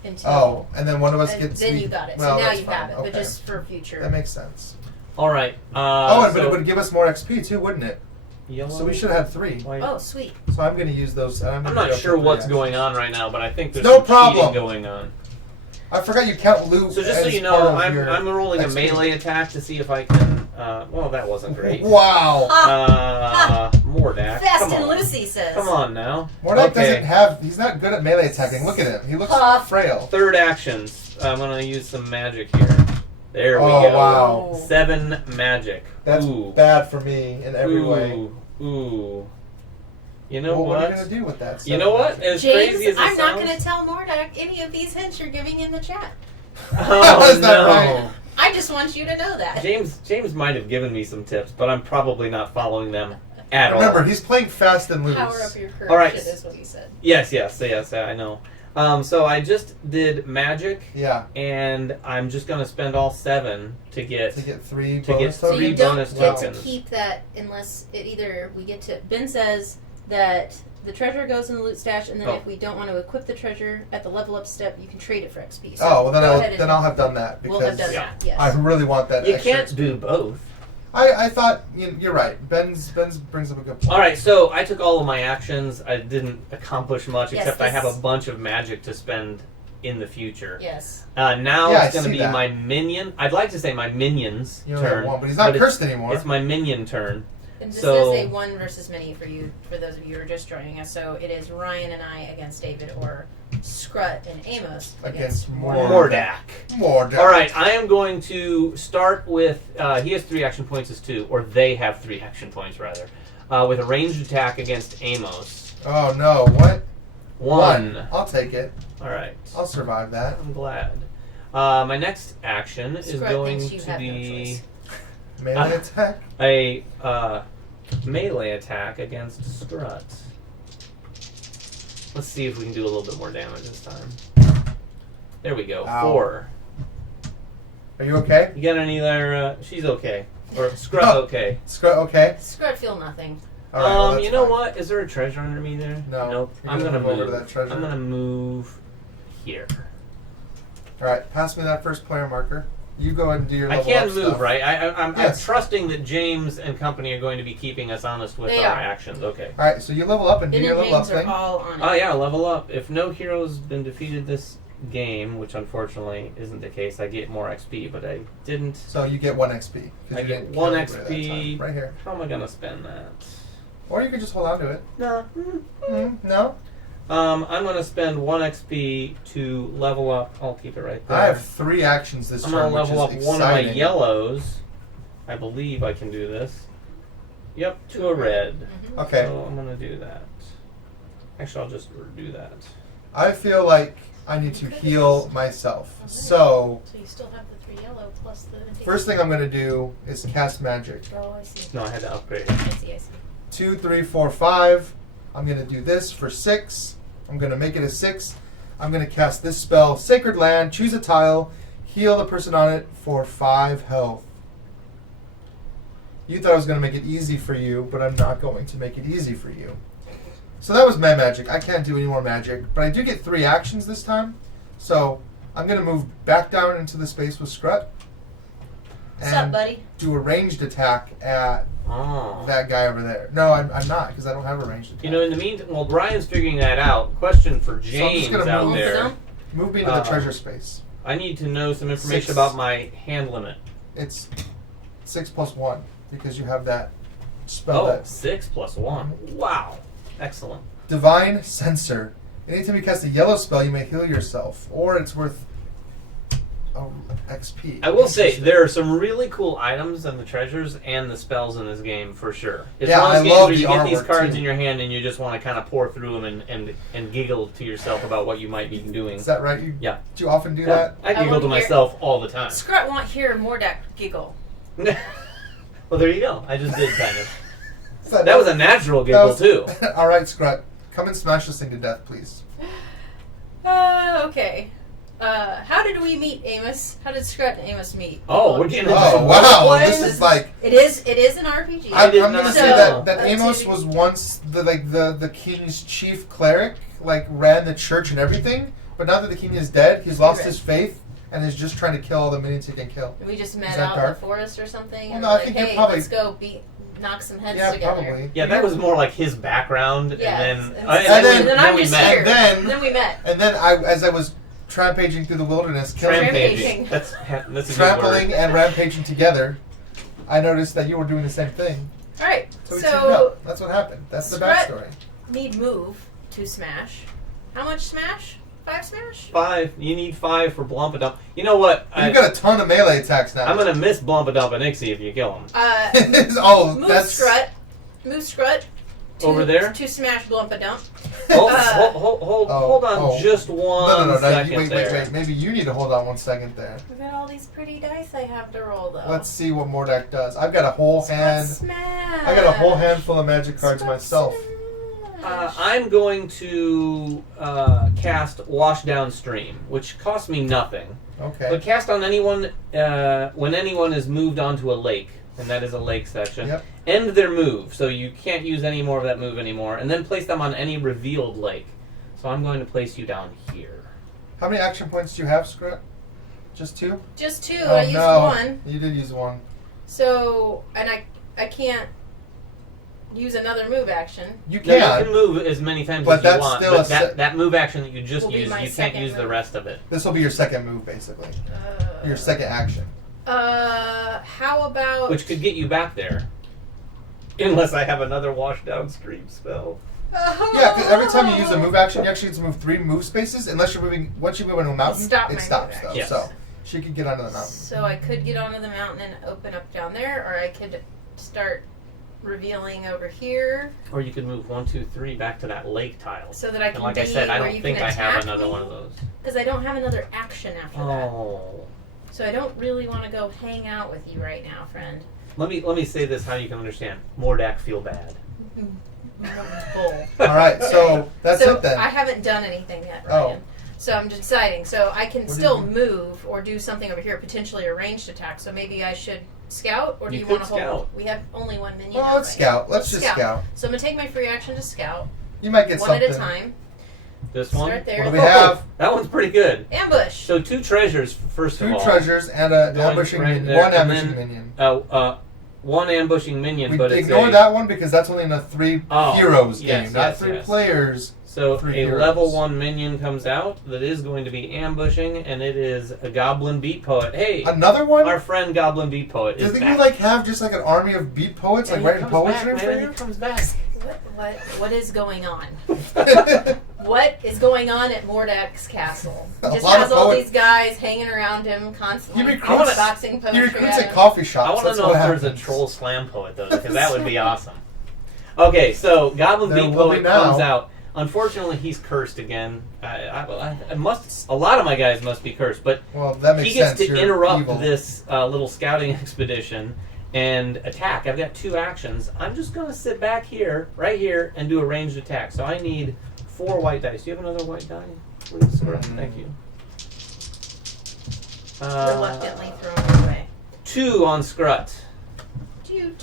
Until Oh, and then one of us and gets. then the- you got it. Well, so now that's you fine. have it, Okay. but just for future. That makes sense. All right. But so it would give us more XP too, wouldn't it? yellow, So we should have had 3. white. Oh, sweet. So I'm going to use those. And I'm gonna not do sure up to what's 3 going actions. on right now, but I think there's No some problem. cheating going on. I forgot you count loot. So just so as you part know, of I'm your rolling a XP. melee attack to see if I can. Well, that wasn't great. Wow. Mordak. Fast Come and on. Lucy says. Come on now. Mordak Okay. doesn't have. He's not good at melee attacking. Look at him. He looks Puff. frail. Third actions. I'm gonna use some magic here. There we Oh, go. wow. 7 magic. That's Ooh. bad for me in every way. Ooh. You know Well, what are what? you gonna do with that? You know what? As James, crazy as it I'm not sounds- going to tell Mordak any of these hints you're giving in the chat. Oh Is that no. right? I just want you to know that. James might have given me some tips, but I'm probably not following them at all. Remember, he's playing fast and loose. Power up your courage All right. is what he said. Yes, I know. So I just did magic, Yeah, and I'm just gonna spend all 7 to get. to get 3 To get bonus So three you tokens. don't bonus get tokens. to keep that unless it either we get to. Ben says that the treasure goes in the loot stash, and then Oh. if we don't want to equip the treasure at the level up step, you can trade it for XP. So Oh well, then go ahead and I'll have done that because we'll have done Yeah. that. Yes. I really want that. You extra can't XP. do both. I thought you're right. Ben's brings up a good point. All right, so I took all of my actions. I didn't accomplish much, Yes, except I have a this- bunch of magic to spend in the future. Yes. Now Yeah, it's I going to see be that. my minion. I'd like to say my minion's You only have turn. one, but he's not it's- cursed anymore. It's my minion turn. And this So- is a 1 versus many for you, for those of you who are just joining us. So it is Ryan and I against David, or Scrut and Amos Against Mordak. More. All right, I am going to start with. He has 3 action points as 2, or they have 3 action points rather, with a ranged attack against Amos. Oh no! What? 1. I'll take it. All right. I'll survive that. I'm glad. My next action is Scrut going thinks you to have no be choice. Melee attack. a melee attack against Scrut. Let's see if we can do a little bit more damage this time. There we go. Ow. 4. Are you okay? You got any there? She's okay. Or Scrut Oh. okay. Okay. Scrut feel nothing. All right. well, that's you know fine. what? Is there a treasure under me there? No. Nope. You're I'm gonna move over move. to that treasure. I'm gonna move here. All right. Pass me that first player marker. You go ahead and do your. I level can't up move, stuff. right? I'm Yes. trusting that James and company are going to be keeping us honest with They our are. actions. Okay. All right. So you level up and do Ben your and level up James are thing. all on it. Oh yeah, level up. If no hero's been defeated this game, which unfortunately isn't the case, I get more XP, but I didn't. So you get 1 XP. 'cause I you get didn't 1 kill anybody that XP. time. Right here. How am I gonna spend that? Or you could just hold on to it. No. No. I'm gonna spend 1 XP to level up. I'll keep it right there. I have 3 actions this I'm turn, gonna which level is up one of my exciting. yellows. I believe I can do this. Yep, to a red. Mhm. Okay. So I'm gonna do that. Actually, I'll just do that. I feel like I need to heal myself. So So you still have the 3 yellow plus the. first thing I'm going to do is cast magic. Oh, I see. No, I had to upgrade. I see. 2, 3, 4, 5. I'm going to do this for 6. I'm going to make it a 6. I'm going to cast this spell, Sacred Land, choose a tile, heal the person on it for 5 health. You thought I was going to make it easy for you, but I'm not going to make it easy for you. So that was my magic. I can't do any more magic, but I do get 3 actions this time. So I'm going to move back down into the space with Scrut. What's up, buddy? Do a ranged attack at Oh. that guy over there. No, I'm not, because I don't have a ranged attack. You know, in the meantime, while Brian's figuring that out, question for James gonna out move there. them. Move me to the treasure space. I need to know some information 6. about my hand limit. It's 6 plus 1, because you have that spell. Oh, That 6 plus 1. Wow. Excellent. Divine Censor. Anytime you cast a yellow spell, you may heal yourself, or it's worth XP. I will say, Interesting. there are some really cool items and the treasures and the spells in this game, for sure. It's Yeah, one of those I games love where you the get these artwork, cards too. in your hand and you just want to kind of pour through them and giggle to yourself about what you might be doing. Is that right? Yeah. Do you often do Yeah, that? I giggle want to to hear- myself all the time. Scrut won't hear Mordak giggle. Well, there you go. I just did, kind of. Is That was a natural that giggle, was- too. All right, Scrut. Come and smash this thing to death, please. Okay. How did we meet, Amos? How did Scrut and Amos meet? Oh, we're getting into Oh, some wow. role This playing? is like... It is an RPG. I did I'm not gonna know. say that Activity. Amos was once the king's chief cleric, like ran the church and everything. But now that the king is dead, he's lost his faith and is just trying to kill all the minions he can kill. We just Is met that out in dark? the forest or something. Well, and no, we're I like, think you're hey, probably- let's go knock some heads Yeah, together. probably. Yeah, that was more like his background, Yes, and and then, then I'm we just met. here. And then- then we met. And then as I was trampaging through the wilderness, killing, Rampaging. That's a good trampling word. and rampaging together, I noticed that you were doing the same thing. All right. So we So- teamed up. That's what happened. That's the Scrut- backstory. Need move to smash. How much smash? 5 smash? 5. You need 5 for Blumpadump. You know what? You've got a ton of melee attacks now. I'm gonna miss Blumpadump and Ixie if you kill him. Oh, Move that's Scrut. Move Scrut. Over there? To smash Blumpadump. Hold on just one No, second wait. there. Maybe you need to hold on 1 second there. Look at all these pretty dice I have to roll, though. Let's see what Mordak does. I've got a whole hand. Smash. I got a whole handful of magic cards Scrut myself. smash. I'm going to cast Wash Downstream, which costs me nothing. Okay. But cast on anyone when anyone is moved onto a lake, and that is a lake section. Yep. End their move, so you can't use any more of that move anymore, and then place them on any revealed lake. So I'm going to place you down here. How many action points do you have, Scrut? Just 2? Just 2. Oh, I used no. 1. You did use 1. So, and I can't use another move action. You No, can. you can move as many times But as you that's want, still but a se- that move action that you just Will be used, my you can't second use the move. rest of it. This will be your second move, basically. Your second action. How about... Which could get you back there. Unless I have another Wash Downstream spell. Yeah, because every time you use a move action, you actually get to move 3 move spaces. Unless you're moving, once you move into a mountain, Stop it my stops move though. action. Yes. So she could get onto the mountain. So I could get onto the mountain and open up down there, or I could start revealing over here Or you could move 1, 2, 3 back to that lake tile. so that I can And like be I said, I where don't you think can I have attack another me, one of those. because I don't have another action after that. Oh. So I don't really want to go hang out with you right now, friend. Let me say this how you can understand. Mordak feel bad. Bull. All right, so that's So it then. I haven't done anything yet, Oh. Ryan. So I'm deciding. So I can What did still you- move or do something over here, potentially a ranged attack. So maybe I should scout, or do You you, could want to hold? scout. We have only 1 minion. Well, out let's right scout. now. Let's just scout. So I'm gonna take my free action to scout, You might get one something. at a time. This one? Start there. What do we have? That one's pretty good. Ambush. So 2 treasures, first of 2 all. treasures and an Going ambushing right minion. there, 1 and ambushing then- minion. 1 ambushing minion, We but it's ignore a... that one because that's only in a 3 Oh, heroes yes, game, not yes, 3 yes. players. So 3 a heroes. level 1 minion comes out that is going to be ambushing, and it is a Goblin Beat Poet. Hey, Another one? our friend Goblin Beat Poet is Doesn't back. you like have just like an army of beat poets, Yeah, like he writing comes poetry back, for man, you? He comes back. What is going on? What is going on at Mordak's castle? He A just lot has of all poet- these guys hanging around him constantly. He recruits- boxing poetry He recruits at at him. coffee I shops. want to That's know what if there's a happens. troll slam poet though, because that would be awesome. Okay, so Goblin There Beat will be Poet now. comes out. Unfortunately, he's cursed again. I must. A lot of my guys must be cursed, but Well, that makes he gets sense. to You're interrupt evil. this little scouting expedition and attack. I've got 2 actions. I'm just going to sit back here, right here, and do a ranged attack. So I need 4 white dice. Do you have another white die? Please, Thank you. Reluctantly throwing it away. 2 on Scrut. Two.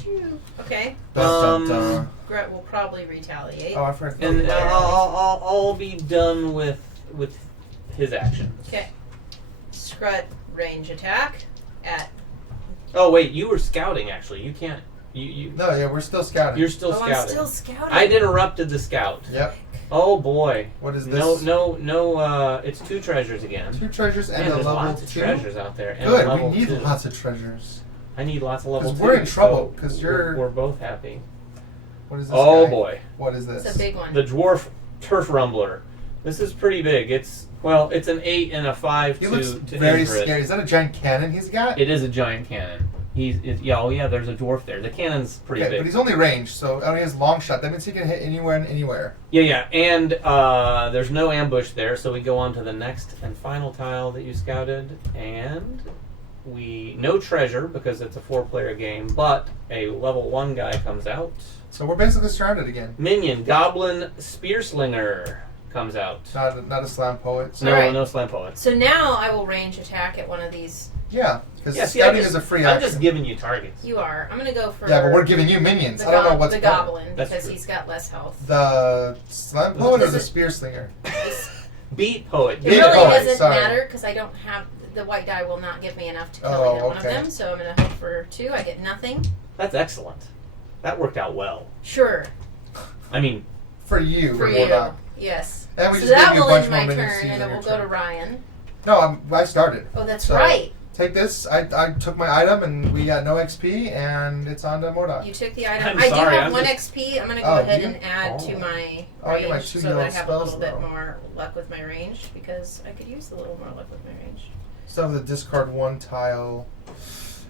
Okay. Dun, dun, dun. Gret will probably retaliate. Oh, I forgot. And I'll be done with his actions. Okay. Scrut range attack at. Oh wait, you were scouting actually. You can't. You. No, yeah, we're still scouting. You're still scouting. I'm still scouting. I interrupted the scout. Yep. Oh boy. What is this? No. It's 2 treasures again. 2 treasures and Man, a there's level lots of 2. treasures out there. And a Good. level We need 2. lots of treasures. I need lots of level 2. 'Cause we're in trouble, so 'cause we're both happy. What is this? Oh guy? boy. What is this? It's a big one. The dwarf turf rumbler. This is pretty big. It's an 8 and a 5 He to looks to very injure it. scary. Is that a giant cannon he's got? It is a giant cannon. There's a dwarf there. The cannon's pretty Okay, big. but he's only ranged, so he has long shot. That means he can hit anywhere and anywhere. Yeah, and there's no ambush there, so we go on to the next and final tile that you scouted, and no treasure because it's a 4-player game, but a level 1 guy comes out. So we're basically surrounded again. Minion, Goblin Spearslinger comes out. Not a slam poet. So No, Alright. no slam poet. So now I will range attack at one of these. yeah, because Yeah, see, scouting is a free I'm action. just giving you targets. You are. I'm going to go for. Yeah, but we're giving you minions. the I don't know what's the better. goblin That's because true. he's got less health. The slam poet or Is the it- spear slinger? Beat poet. It Beat really poet, doesn't sorry. matter because I don't have the white die will not give me enough to kill Oh, either one of okay. them. So I'm going to hope for 2. I get nothing. That's excellent. That worked out well. Sure. I mean, For you, For you. Warlock. Yes. And we so just that gave you a will bunch end more my minions to turn, use and on it your will go to turn. Ryan. No, I started. Oh, that's So, right. take this. I took my item, and we got no XP, and it's on to Mordak. You took the item. I'm I sorry, do have I'm 1 just- XP. I'm going to go ahead you? and add to Oh. my Oh, I range get my 2 so that I yellow have a spells, little bit though. more luck with my range because I could use a little more luck with my range. Still have the discard 1 tile,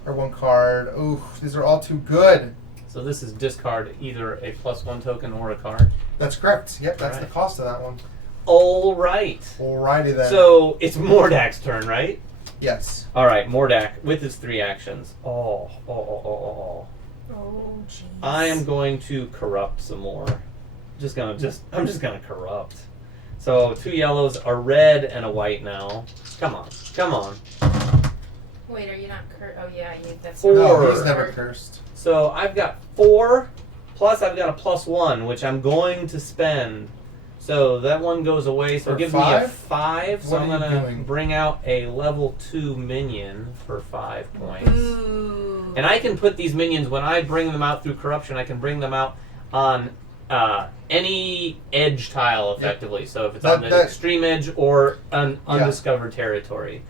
or 1 card. Ooh, these are all too good. So this is discard either a +1 token or a card. That's correct. Yep, that's Alright. the cost of that one. All right. Alrighty then. So it's Mordak's turn, right? yes. All right, Mordak with his 3 actions. Oh. Oh, jeez. I am going to corrupt some more. I'm just gonna corrupt. So 2 yellows, a red, and a white now. Come on. Wait, are you not Oh, yeah, that's 4. No, he's never cursed. So I've got 4, plus I've got a +1, which I'm going to spend. So that one goes away, so For it gives me a 5? 5. So What I'm are you going to doing? bring out a level 2 minion for 5 points. Ooh. And I can put these minions, when I bring them out through corruption, I can bring them out on any edge tile, effectively. So if it's on the That- extreme edge or an undiscovered territory.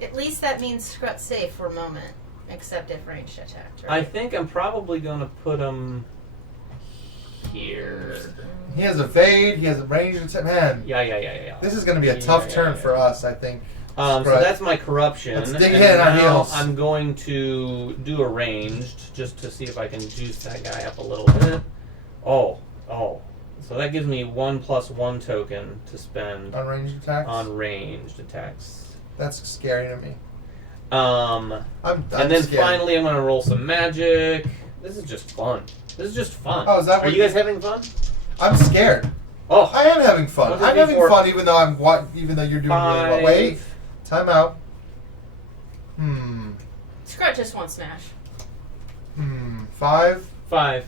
At least that means Scrut safe for a moment, except if ranged attacked, I right? think I'm probably going to put them here. He has evade. He has a range attack. Man, Yeah. this is going to be a tough turn for us, I think. So Scrut. that's my corruption. Let's dig and in our now heels. I'm going to do a ranged just to see if I can juice that guy up a little bit. Oh. So that gives me 1 +1 token to spend On ranged attacks. on ranged attacks. That's scary to me. I'm I'm and then scared. finally I'm gonna roll some magic. This is just fun. Oh, is that Are what you guys having fun? I'm scared. Oh, I am having fun. 1, 2, I'm 3, having 4, fun, even though you're doing really well. 5. Wait, time out. Scrut just won't smash. 5. 5.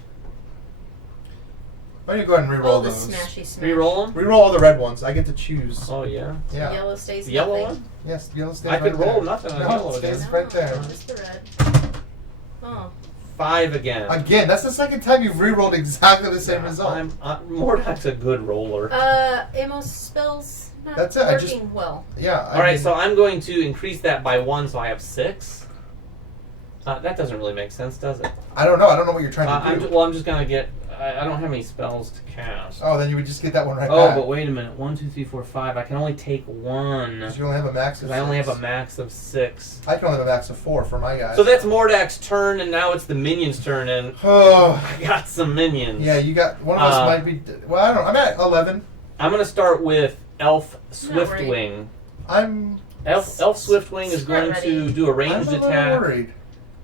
Why don't you go ahead and re-roll Oh, the those? smashy smash. Reroll them. Re-roll all the red ones. I get to choose. Oh yeah. Yeah. Yellow stays The yellow nothing. one. Yes, yellow stays I right could roll there. nothing on No, yellow it stays again. right there. No, just the red. Oh. 5 again. Again, that's the second time you've re-rolled exactly the same result. Mordak's a good roller. Amos spells not That's it, I working just- well. Yeah. All right, so I'm going to increase that by 1, so I have 6. That doesn't really make sense, does it? I don't know. I don't know what you're trying to do. I'm just gonna get. I don't have any spells to cast. Oh, then you would just get that one right Oh, back. but wait a minute. 1, 2, 3, 4, 5. I can only take 1 Because you only have a max of because I only have a 6. max of 6. I can only have a max of 4 for my guys. So that's Mordak's turn, and now it's the minions' turn, and Oh. I got some minions. Yeah, you got one of us might be. Well, I don't know. I'm at 11. I'm gonna start with Elf Not right. Swiftwing. I'm Elf Swiftwing is Not going ready. to do a ranged a little attack worried.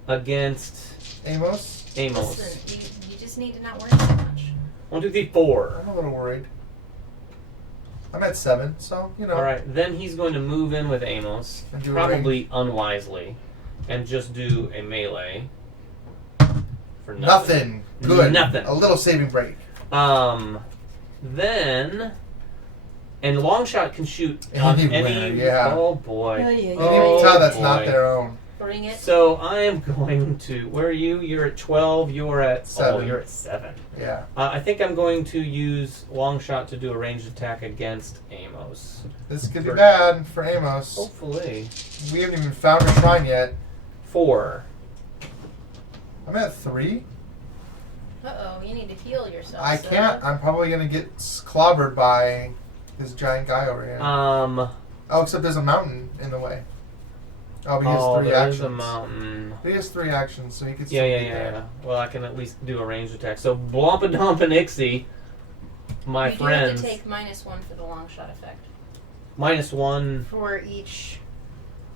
against Amos. Amos. Listen, you just need to not worry so much. 1, 2, 3, 4. I'm a little worried. I'm at 7, so you know. All right, then he's going to move in with Amos, And do a probably unwisely, and just do a melee for Nothing. Good. Nothing. A little saving break. Then, and Longshot can shoot on Anywhere, any. yeah. Oh boy. Yeah. You Oh, can even tell that's boy. not their own. Bring it. So I am going to. Where are you? You're at 12. You're at. Oh, 7. you're at 7. Yeah. I think I'm going to use Longshot to do a ranged attack against Amos. This could be bad for Amos. Hopefully. We haven't even found a shrine yet. 4. I'm at 3. Uh-oh, you need to heal yourself. I so- can't. I'm probably gonna get clobbered by this giant guy over here. Oh, except there's a mountain in the way. Oh, but he has 3 there actions. is a mountain. He has 3 actions, so he can still Yeah. be there. Well, I can at least do a ranged attack. So Blompadump and Ixie, my you friends, do have to take -1 for the long shot effect. -1 For each.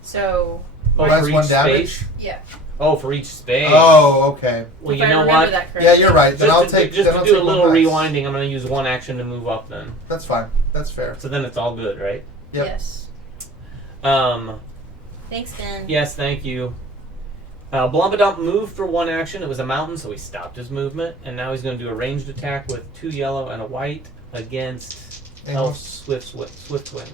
So. oh, Minus for 1 each damage? space. Yeah. Oh, for each space. Oh, okay. well, if you I know remember what? that correctly. Yeah, you're right. Then I'll take. Just then to I'll do a take little one less. rewinding, I'm going to use 1 action to move up. Then, That's fine. That's fair. so then it's all good, right? Yep. Yes. Thanks, Ben. Yes, thank you. Blompadump moved for 1 action. It was a mountain, so he stopped his movement, and now he's going to do a ranged attack with 2 yellow and a white against Elf Swiftwing.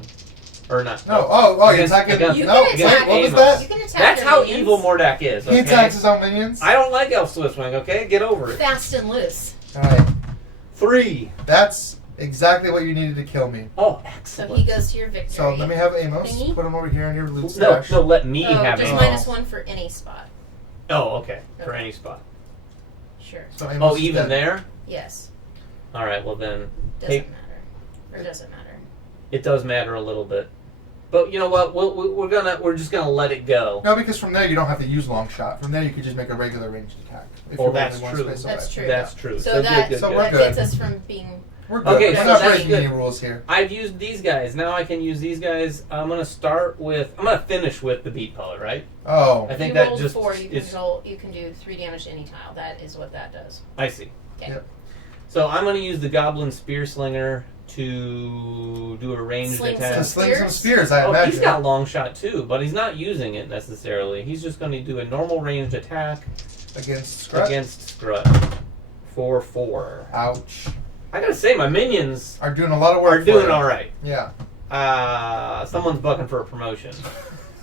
Or not. No. Oh, you're Against- attacking. against- You No. can attack. What was Amos. that? You can attack That's their how minions. evil Mordak is. He Okay? attacks his own minions. I don't like Elf Swiftwing. Okay, get over it. Fast and loose. All right. 3. That's Exactly what you needed to kill me. Oh, So excellent. he goes to your victory. So let me have Amos. Thingy? Put him over here in your loot No, stash. no, let me have just it. -1 for any spot. Oh, okay. For Okay. any spot. Sure. So Amos Oh, is even dead. there? Yes. All right, well then, Doesn't take, matter. Or does it matter? it does matter a little bit. But you know what? We're just gonna let it go. No, because from there you don't have to use long shot. From there you could just make a regular ranged attack. If Oh, you're that's only one true. space away. That's true. That's true. So that, good, So good. we're that good. gets us from being... We're good. Okay, We're so not that's breaking good. any rules here. I've used these guys. Now I can use these guys. I'm gonna finish with the beat pellet, right? Oh. I think you that rolled just 4, you is. can do 3 damage to any tile. That is what that does. I see. Okay. Yep. So I'm gonna use the Goblin Spear Slinger to do a ranged Sling attack. To some sling some Spears? spears, I Oh, imagine. he's got long shot too, but he's not using it necessarily. He's just going to do a normal ranged attack Against Scrut. against Scrut for 4. Ouch. I gotta say, my minions Are doing a lot of work are for doing you. all right. Yeah. Someone's bucking for a promotion.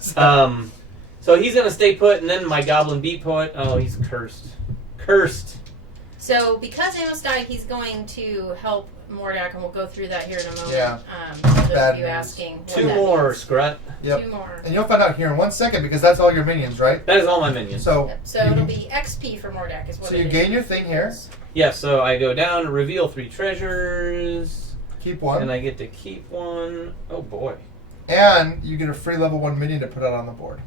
So he's gonna stay put, and then my Goblin Beat Poet. Oh, he's cursed. Cursed. So because Amos died, he's going to help Mordak, and we'll go through that here in a moment. Yeah. For those Bad of you news. asking what 2 that more, means. Scrut. Yep. 2 more. And you'll find out here in 1 second because that's all your minions, right? That is all my minions. So, Yep. So it'll be XP for Mordak is what so it you is. gain your thing here. Yeah, so I go down, reveal 3 treasures, Keep one. and I get to keep 1. Oh boy. And you get a free level 1 minion to put out on the board.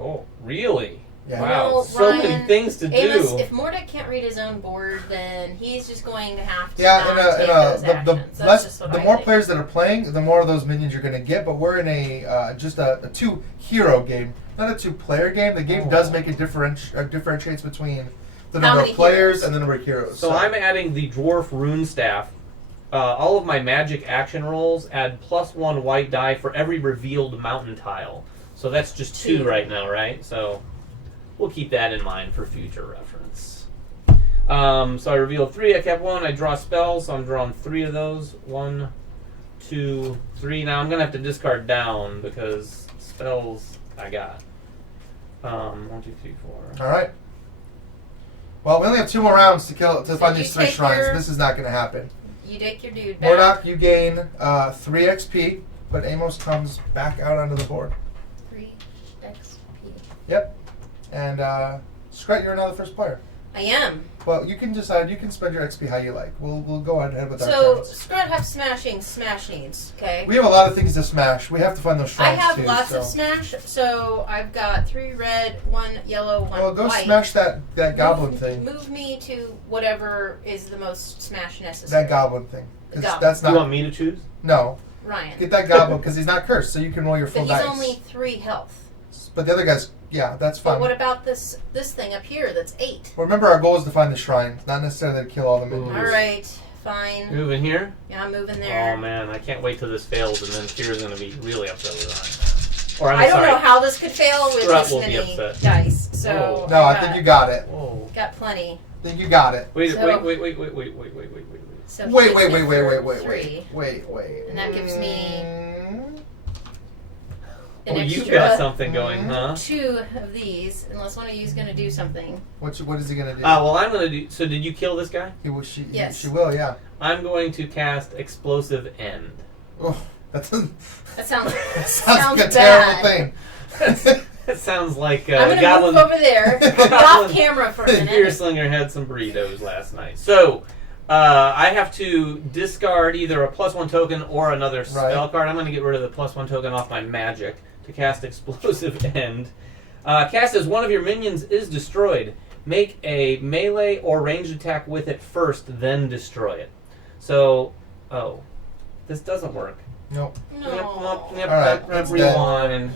Oh, really? Yeah. Wow, Well, so many Ryan, things to Amos, do. if Mordak can't read his own board, then he's just going to have to Yeah, not take those the actions. That's less, just what the I more think. players that are playing, the more of those minions you're going to get. But we're in a just a 2 hero game, not a 2 player game. The game does make it differentiates between the How number many of players heroes? and the number of heroes. So I'm adding the Dwarf Rune Staff. All of my magic action rolls add +1 white die for every revealed mountain tile. So that's just 2 2. right now, right? So we'll keep that in mind for future reference. So I revealed 3. I kept 1. I draw spells, so I'm drawing 3 of those. 1, 2, 3. Now I'm gonna have to discard down because spells I got. 1, 2, 3, 4. All right. Well, we only have 2 more rounds to find you these 3 take shrines. your- This is not going to happen. You take your dude back. Mordak, you gain 3 XP, but Amos comes back out onto the board. 3 XP. Yep. And Scrut, you're now the first player. I am. Well, you can decide. You can spend your XP how you like. We'll go ahead with our So, turns. Scrut have smash needs, okay? We have a lot of things to smash. We have to find those I shrines have too. lots so. of smash, so I've got 3 red, 1 yellow, 1 Well, go white. smash that goblin move, thing. Move me to whatever is the most smash necessary. That goblin thing. 'Cause Goblin. that's You want not. me to choose? No. Ryan. Get that goblin because he's not cursed, so you can roll your But full he's dice. only 3 health. But the other guys, yeah, that's But fine. what about this thing up here that's 8? Well, remember, our goal is to find the shrine, not necessarily to kill all the minions. Ooh. Alright, fine. Move in here? Yeah, I'm moving there. Oh man, I can't wait till this fails, and then Kira's gonna be really upset with I. Or I'm I don't sorry. know how this could fail with Scrut this will be many upset. dice. So Oh. No, I think you got it. Whoa. got plenty. I think you got it. Wait, So- wait. So Wait, he's wait, good wait, for wait, wait, 3. wait, wait. And that gives me Oh, an you extra got something going, huh? 2 of these, unless one of you is going to do something. What is he gonna do? Well, I'm gonna do. So, did you kill this guy? Yes. She will, yeah. I'm going to cast Explosive End. Oh, that doesn't. That sounds That sounds sounds like a bad. terrible thing. That sounds like I'm going to Goblin. move over there, off Goblin camera for a Beer minute. Slinger had some burritos last night. So, I have to discard either a +1 token or another spell card. I'm going to get rid of the +1 token off my magic to cast Explosive End. Cast as one of your minions is destroyed. Make a melee or ranged attack with it first, then destroy it. So, this doesn't work. Nope. No. Alright, it's dead. Rewind.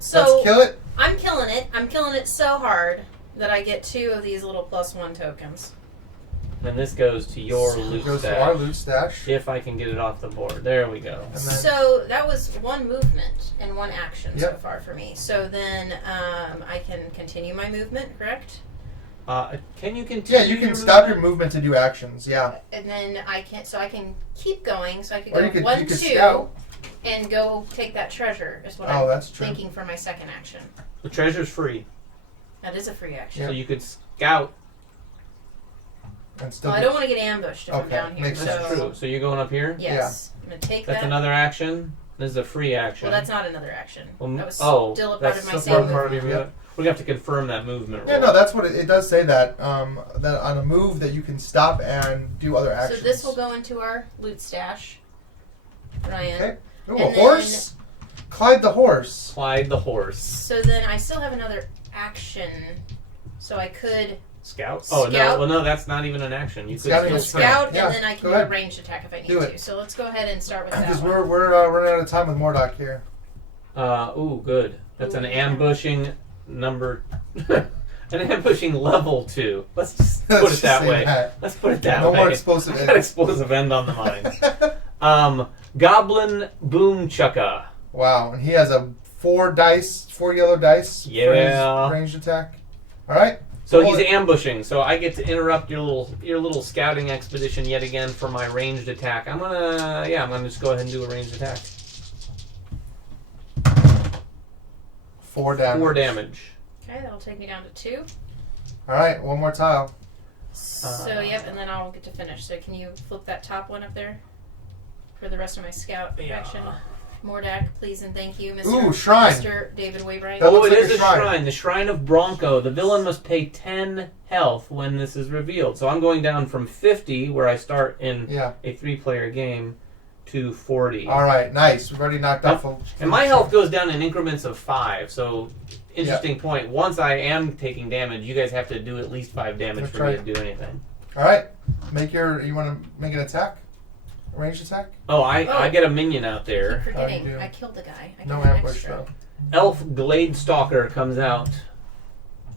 So Let's kill it. I'm killing it. I'm killing it so hard that I get 2 of these little +1 tokens. And this goes to your loot Goes to our stash. loot stash. If I can get it off the board. There we go. And then So that was 1 movement and 1 action so Yep. far for me. So then I can continue my movement, correct? Can you continue? yeah, you can your stop your movement? movement to do actions. Yeah. And then I can keep going. So I could Or go you could 1, you could 2, scout. and go take that treasure. Is what Oh, I'm that's true. thinking for my second action. The treasure's free, That is a free action. so you could scout. And still. Well, I don't want to get ambushed if I'm Okay, down here. makes That's so true. So you're going up here? yes, I'm gonna take That's that. another action. This is a free action. Well, that's not another action. Well, That was oh, still a part that's of my still same part of your movement. movement. We're gonna have to confirm that movement. Yeah, roll. no, that's what it does say that that on a move that you can stop and do other actions. So this will go into our loot stash, Ryan. Okay. Ooh, And a horse. Clyde the horse. Clyde the horse. So then I still have another action, so I could Scout. Oh no, Scout. well no, that's not even an action. You could Scouting go is still scout, Yeah, and then I can go do a ahead. ranged attack if I need Do to. it. So let's go ahead and start with Because that one. we're running out of time with Mordak here. Ooh, good. That's an Ooh. ambushing number. An ambushing level 2. Let's just Let's put it just that say way. that. Let's put it that No way. more explosive I got ends. explosive end on the mind. Goblin Boom Chucka. Wow, and he has a 4 yellow dice Yeah. for his ranged attack. All right. So Roll he's it. ambushing. So I get to interrupt your little scouting expedition yet again for my ranged attack. I'm gonna just go ahead and do a ranged attack. 4 damage. 4 damage. Okay, that'll take me down to 2. All right, one more tile. So yep, and then I'll get to finish. So can you flip that top one up there for the rest of my scout Yeah. action? Mordak, please and thank you, Mr. Ooh, shrine. Mr. David Waybright. That Oh, looks it like is a a shrine. shrine. The Shrine of Bronco. The villain must pay 10 health when this is revealed. So I'm going down from 50, where I start in Yeah. a 3-player game, to 40. All right, nice. We've already knocked off. And my health goes down in increments of 5. So, interesting point. Once I am taking damage, you guys have to do at least 5 damage That's for me right. to do anything. All right, you want to make an attack? A ranged attack? Oh, I Oh. get a minion out I there. keep forgetting. Oh, you do. I killed the guy. I No get an ambush extra. though. Elf Glade Stalker comes out,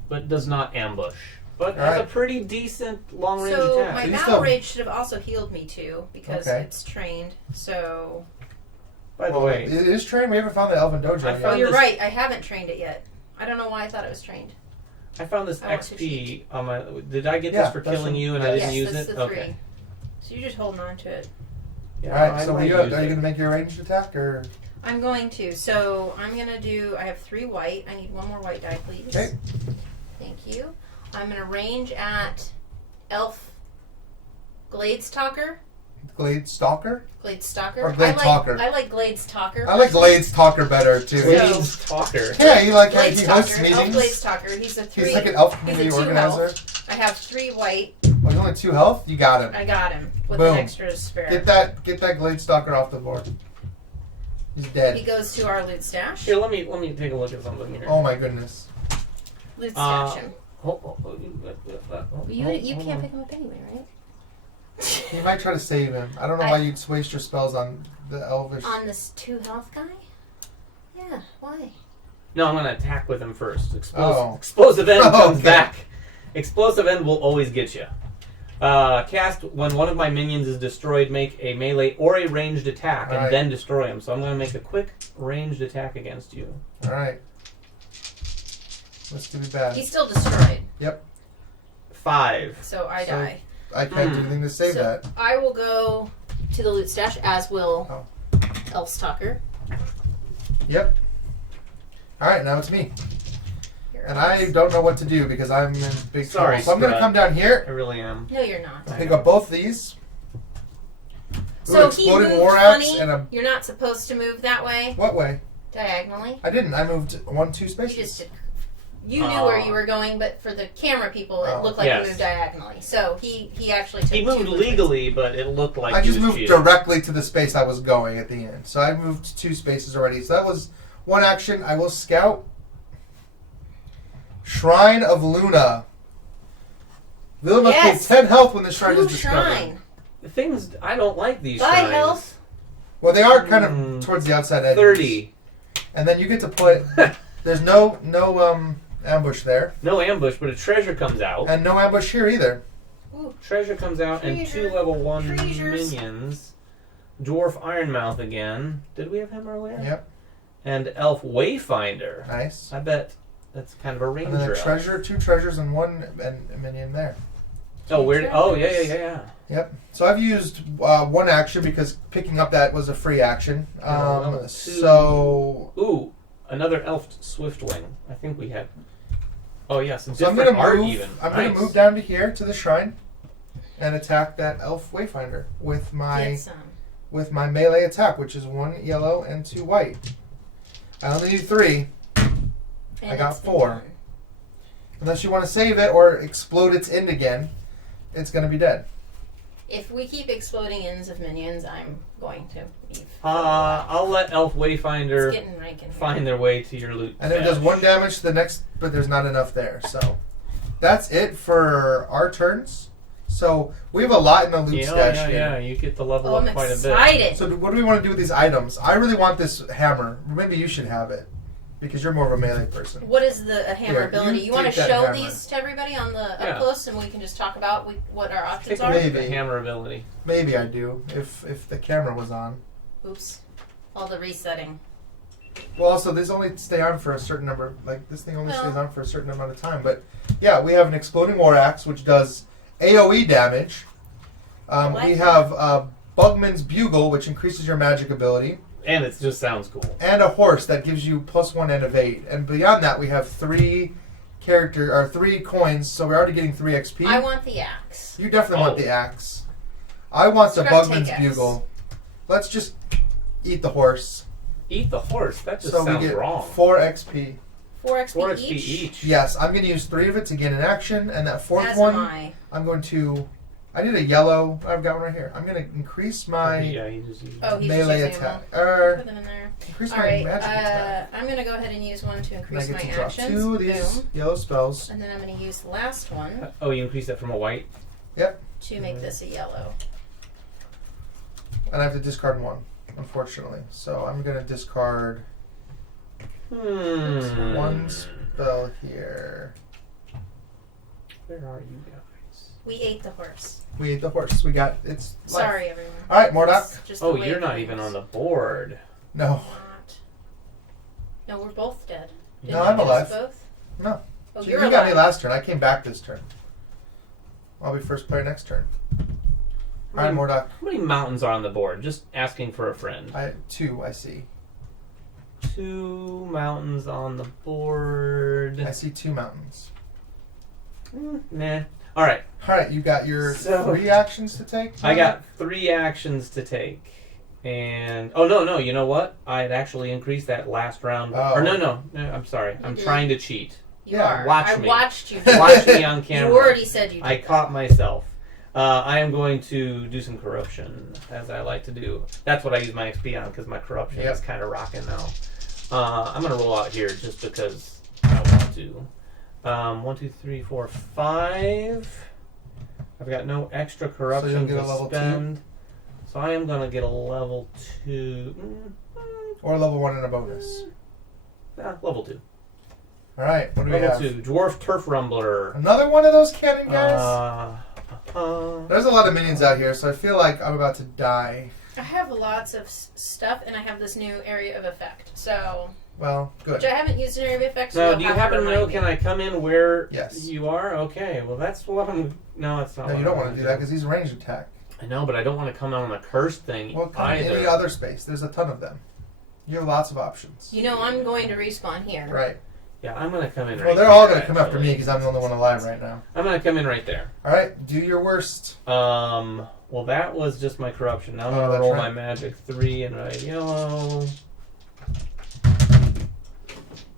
but does not ambush. But has a Alright. pretty decent long range So attack. my So you battle still- rage should have also healed me too because Okay. it's trained. So By the Well, way, it is trained. We haven't found the Elven Dojo I yet. found you're this- right. I haven't trained it yet. I don't know why I thought it was trained. I found this I want XP on my. Did I get Yeah, this for that's killing what- you and I didn't yes, use that's it? the 3. Okay. So you're just holding on to it. Yeah, All right, I so might are you use going it. to make your ranged attack or? I'm going to. So I'm gonna do. I have 3 white. I need 1 more white die, please. Okay. Thank you. I'm gonna range at Elf Glades Talker. Glade Stalker? Glade Stalker. Or Glade Talker. I like Glades Talker. I like Glades Talker better too. Glades Talker. Yeah, you like how Glades he Talker. hosts Elf meetings. Glades Talker. He's a 3. He's like an elf he's a community 2 organizer. health. I have 3 white. Oh, he's only 2 health. You got him. I got him with Boom. an extra to spare. Get that Glade Stalker off the board. He's He dead. goes to our loot stash. Here, let me take a look at something here. Oh my goodness. Loot stash him. You hold can't on. pick him up anyway, right? You might try to save him. I don't know why you'd waste your spells on the Elvish. On this 2 health guy? Yeah, why? No, I'm gonna attack with him first. Oh. Explosive end comes Okay. back. Explosive end will always get you. Cast when one of my minions is destroyed, make a melee or a ranged attack, and Alright. then destroy him. So I'm gonna make a quick ranged attack against you. All right. Let's do be bad. He's still destroyed, 5. so I So- die. I can't do anything to save So that. I will go to the loot stash, as will Oh. Elf Stalker. Yep. All right, now it's me, Here, and I don't know what to do because I'm in big Sorry, trouble. So I'm going to Scrut. come down here, I really am. No, you're not. pick up both these. So he exploding moved war axe funny. and a You're not supposed to move that way, what way? diagonally. I didn't. I moved 2 You spaces. just did. You knew where you were going, but for the camera people, it Oh. looked like Yes. you moved diagonally. So he actually took He 2 moved movements. legally, but it looked like I he just was moved cheating. directly to the space I was going at the end. So I moved 2 spaces already. So that was 1 action. I will scout. Shrine of Luna. Villain must Yes. take 10 health when the shrine True is discovered. shrine. The things I don't like these Bye, shrines. health. Well, they are kind of Mm. towards the outside edges. 30. And then you get to put. There's no ambush there, No ambush, but a treasure comes out. and no ambush here either. Treasure comes out and 2 Treasure. level 1 Treasures. minions. Dwarf Ironmouth again. Did we have him earlier? Yep, And Elf Wayfinder. nice. I bet that's kind of a And ranger. then a elf. treasure, 2 treasures, and 1 minion there. Oh, where? Oh, yeah, treasures. yeah. Yep. So I've used 1 action because picking up that was a free action. level 2. So Ooh, another Elf Swiftwing. I think we had. Oh yeah, some I'm different gonna art move. even. I'm Nice. gonna move down to here to the shrine, and attack that elf wayfinder with Get some. my melee attack, which is 1 yellow and 2 white. I only need 3. And I got it's been 4. done. Unless you want to save it or explode its end again, it's going to be dead. If we keep exploding ends of minions, I'm going to leave. I'll let Elf It's Wayfinder getting rank in here. find their way to your loot. And it does stash. 1 damage to the next, but there's not enough there. So that's it for our turns. So we have a lot in the loot stash here. Yeah, you get to level Oh, up I'm quite a bit. excited. So what do we want to do with these items? I really want this hammer. Maybe you should have it because you're more of a melee person. What is the hammer Here, ability? you You want to take that show hammer. these to everybody on the Yeah. up close, and we can just talk about what our options Take a are? look at Maybe. the hammer ability. Maybe I do if the camera was on. Oops. All the resetting. Well, also these only stay on for a certain number. Like this thing only Well. stays on for a certain amount of time. But yeah, we have an exploding war axe which does AOE damage. like We that. have Bugman's bugle which increases your magic ability, And it just sounds cool. and a horse that gives you +1 and of 8. And beyond that, we have 3 coins. So we're already getting 3 XP. I want the axe. You definitely want Oh. the axe. I want the Scrap Bugman's take bugle. Let's just eat the horse. Eat the horse. That just So we sounds get wrong. 4 XP. 4 XP, 4 XP each. each. Yes, I'm going to use 3 of it to gain an action, and that 4th As one, am I. I'm going to. I need a yellow. I've got one right here. I'm going to increase my Yeah, you just use Oh, he's melee just using attack. Put them in there. Increase All my right. magic attack. I'm going to go ahead and use one to And I increase get my to drop actions. 2 of these Boom. yellow spells. And then I'm going to use the last one Oh, you increase that from a white? to make this a yellow. And I have to discard 1, unfortunately. So I'm going to discard 1 spell here. Where are you guys? We ate the horse. We ate the horse. We got its life. Sorry, everyone. All right, Mordak. It's just the Oh, way you're it not goes. even on the board. No. Not. No, we're both dead. Didn't No, you I'm get us alive. Both? No. Oh, So you're you alive. got me last turn. I came back this turn. I'll be first player next turn. All right, Mordak. How many mountains are on the board? Just asking for a friend. 2, I see. 2 mountains on the board. I see 2 mountains. Nah. All right. All right, you got your So- 3 actions to take? I got 3 actions to take. And no, you know what? I'd actually increased that last round. Oh. Or no, I'm sorry. I'm did. trying to cheat. You Yeah, are. watch I me. watched you. Watch me on camera. You already said you did. I caught myself. I am going to do some corruption, as I like to do. That's what I use my XP on, because my corruption Yep. is kind of rocking now. I'm going to roll out here just because I want to. 1, 2, 3, 4, 5. I've got no extra corruption get a to level 2? spend. So I am going to get a level 2. Or level 1 and a bonus. Level 2. All right, what do we Level have? 2. Dwarf Turf Rumbler. Another one of those cannon guys? Uh, There's a lot of minions out here, so I feel like I'm about to die. I have lots of stuff, and I have this new area of effect. So, Well, good. which I haven't used an area of effect. So Now, you'll do you have happen to know, remind me. can I come in where Yes. you are? Okay, well, that's what I'm... No, it's not No, what you I don't wanna want to do that because he's a ranged attack. I know, but I don't want to come on a cursed thing Well, come in either. any other space. There's a ton of them. You have lots of options. You know, I'm going to respawn here. Right. Yeah, I'm going to come in right Well, they're all there, going to come after actually. me because I'm the only one alive right now. I'm going to come in right there. All right, do your worst. Well, that was just my corruption. Now I'm Oh, going to that's roll right. my magic 3 and red yellow.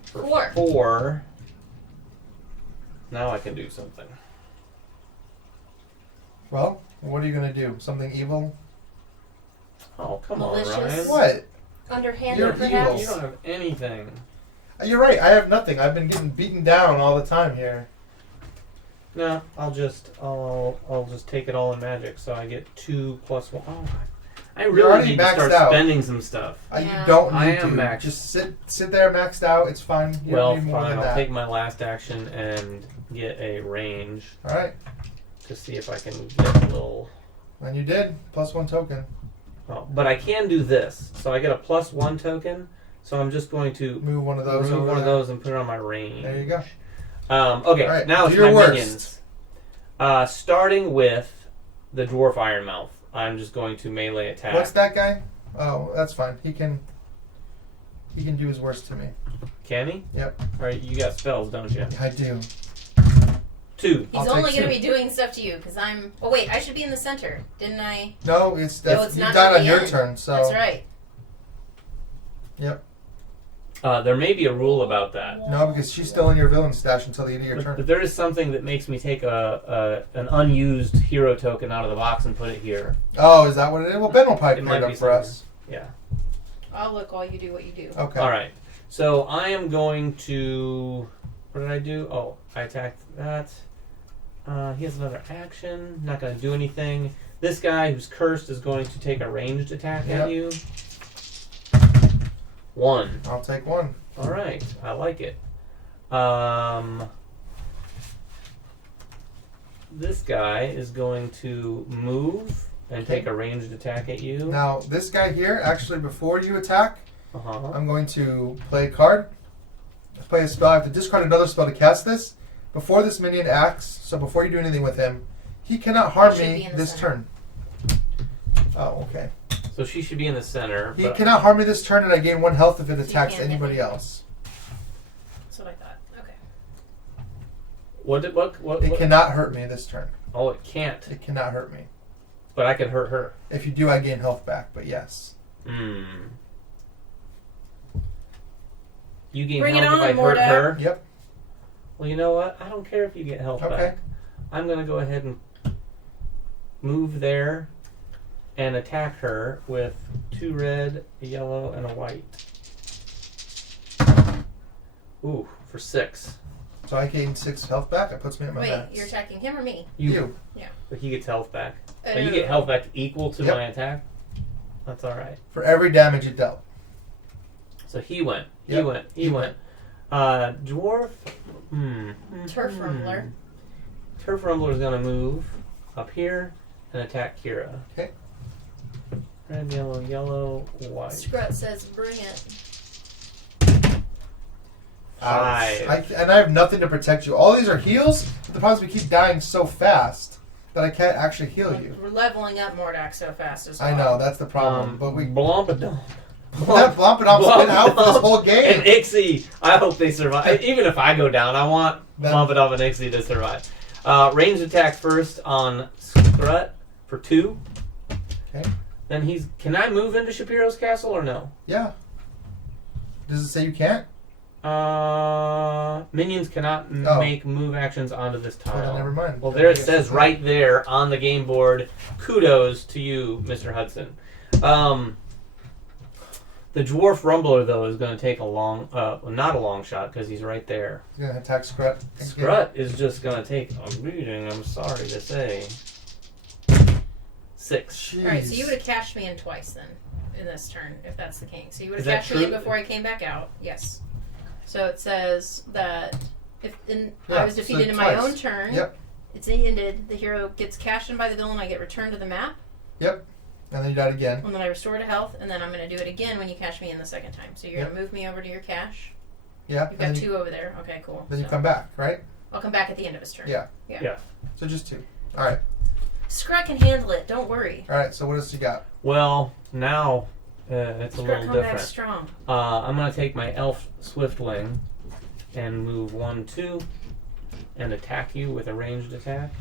4. 4. Now I can do something. Well, what are you going to do? Something evil? Oh, come Malicious. on, Ryan. What? Underhanded, You're perhaps? You don't have anything. You're right. I have nothing. I've been getting beaten down all the time here. No, I'll just take it all in magic, so I get 2 plus 1. Oh, I You're really already need to maxed start out. spending some stuff. Yeah. You don't need I to. am maxed. Just sit there maxed out. It's fine. You Well, don't need more fine. than I'll that. take my last action and get a range All right. to see if I can get a little. And you did. +1 token. Oh, but I can do this, so I get a +1 token. So I'm just going to Move one of those remove over one of there. those and put it on my range. There you go. Okay, All right, now do it's your my worst. minions. Starting with the dwarf Ironmouth, I'm just going to melee attack. What's that guy? Oh, that's fine. He can do his worst to me. Can he? Yep. All right, you got spells, don't you? I do. 2. He's I'll only take going to two. be doing stuff to you because I'm. Oh wait, I should be in the center, didn't I? No, it's No, it's you not died till on the your end. turn. So That's right. Yep. There may be a rule about that. No, because she's still in your villain stash until the end of your But turn. there is something that makes me take an unused hero token out of the box and put it here. Oh, is that what it is? Well, Ben will It probably might put it be up for us. Yeah. I'll look while you do what you do. Okay. All right. So I am going to. What did I do? Oh, I attacked that. He has another action. Not going to do anything. This guy who's cursed is going to take a ranged attack Yep. at you. 1. I'll take 1. All right. I like it. This guy is going to move and take a ranged attack at you. Now, this guy here, actually, before you attack, Uh-huh. I'm going to play a card. Play a spell. I have to discard another spell to cast this. Before this minion acts, so before you do anything with him, he cannot harm Should be me in the this center. turn. Oh, okay. So she should be in the center. He but cannot harm me this turn, and I gain 1 health if it you attacks can't hit anybody me. else. That's what I thought. Okay. What? It cannot hurt me this turn. Oh, it can't. It cannot hurt me. But I could hurt her. If you do, I gain health back, but yes. Hmm. You gain Bring it health if on, I hurt Mordak. her. Yep. Well, you know what? I don't care if you get health Okay. back. I'm going to go ahead and move there and attack her with 2 red, a yellow, and a white. Ooh, for 6. So I gain 6 health back. That puts me at my Wait, max. you're attacking him or me? You. But he gets health back. Oh, But you get health back equal to Yep. my attack? That's alright. For every damage it dealt. So he went. He Yep. went. He He went. Dwarf. Turf Rumbler. Turf Rumbler is going to move up here and attack Kira. Okay. Red, yellow, yellow, white. Scrut says, "Bring it." 5. And I have nothing to protect you. All these are heals. But the problem is we keep dying so fast that I can't actually heal you. We're leveling up Mordak so fast as well. I know, that's the problem. But we Blompadom. that Blompadon's been out for this whole game. And Ixie. I hope they survive. Even if I go down, I want Then- Blompadom and Ixie to survive. Ranged attack first on Strut for 2. Okay. Then he's. Can I move into Shapiro's castle or no? Yeah. Does it say you can't? Minions cannot Oh. make move actions onto this Well, tile. then never mind. Well, Then there I it guess says it's right there on the game board. Kudos to you, Mr. Hudson. The Dwarf Rumbler, though, is going to take a long, not a long shot because he's right there. He's going to attack Scrut. Scrut is just going to take a beating, I'm sorry to say. 6. Jeez. Alright, so you would have cashed me in twice then, in this turn, if that's the king. So you would Is have that cashed me in true? before I came back out. Yes. So it says that if I Yeah, was so defeated in my twice. own turn, Yep. it's ended. The hero gets cashed in by the villain. I get returned to the map, Yep. And then you died again. and then I restore to health, and then I'm going to do it again when you cash me in the second time. So you're Yep. going to move me over to your cash. Yeah. You've and got then 2 over there. Okay, cool. Then you So come back, right? I'll come back at the end of his turn. Yeah. Yeah. So just 2. All right. Scrut can handle it. Don't worry. All right. So what else you got? Well, now it's a Scrut little come back different. strong. I'm going to take my Elf Swiftling and move 1, 2, and attack you with a ranged attack.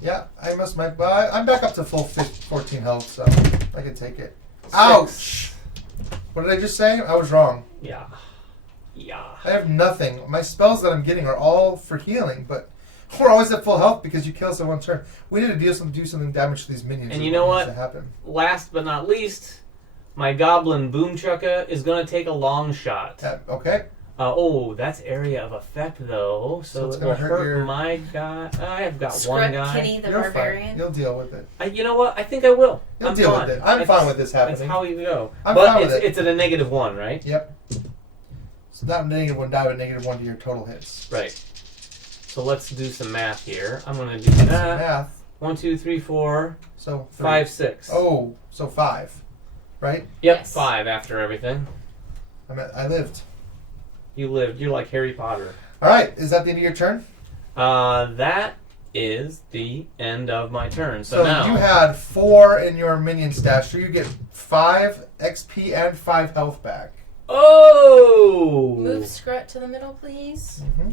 Yeah. I'm back up to full 14 health, so I can take it. Ouch! What did I just say? I was wrong. Yeah. Yeah. I have nothing. My spells that I'm getting are all for healing, but we're always at full health because you kill us in one turn. We need to do something damage to these minions. And is you know needs what? To happen. Last but not least, my Goblin Boomchucka is going to take a long shot. Okay. That's area of effect, though, so it's it gonna will hurt hurt your- my guy. I've got one Scrut guy. Kenny the You're Barbarian. fine. You'll deal with it. You know what? I think I will. You'll I'm deal fine. with it. I'm fine with this happening. That's how you go. I'm but fine with it. it's at a -1, right? Yep. So not -1 die, but -1 to your total hits. Right. So let's do some math here. I'm going to do that. Math. 1, 2, 3, 4, So 3. 5, 6. Oh, so 5, right? Yep, Yes. 5 after everything. I lived. You lived. You're like Harry Potter. All right. Is that the end of your turn? That is the end of my turn. So So now you had 4 in your minion stash, so you get 5 XP and 5 health back. Oh! Move Scrut to the middle, please. Mm-hmm.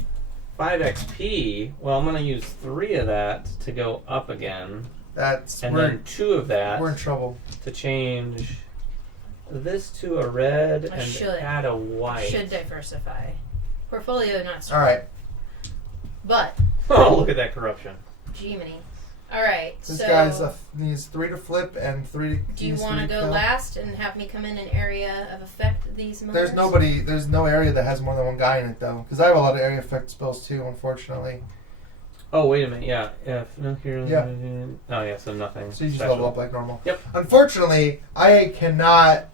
5 XP. Well, I'm going to use 3 of that to go up again. And then 2 of that we're in trouble. to change this to a red I and should. add a white. Should diversify. Portfolio not strong. All right. But, Oh, look at that corruption. Gemini. Alright, This so guy's needs 3 to flip and 3 to do you want to go kill. last and have me come in an area of effect these months? There's no area that has more than one guy in it though, because I have a lot of area effect spells too, unfortunately. Oh, wait a minute. Yeah. No, here. Yeah. Oh, yeah, so nothing. So you just special. level up like normal. Yep. Unfortunately, I cannot.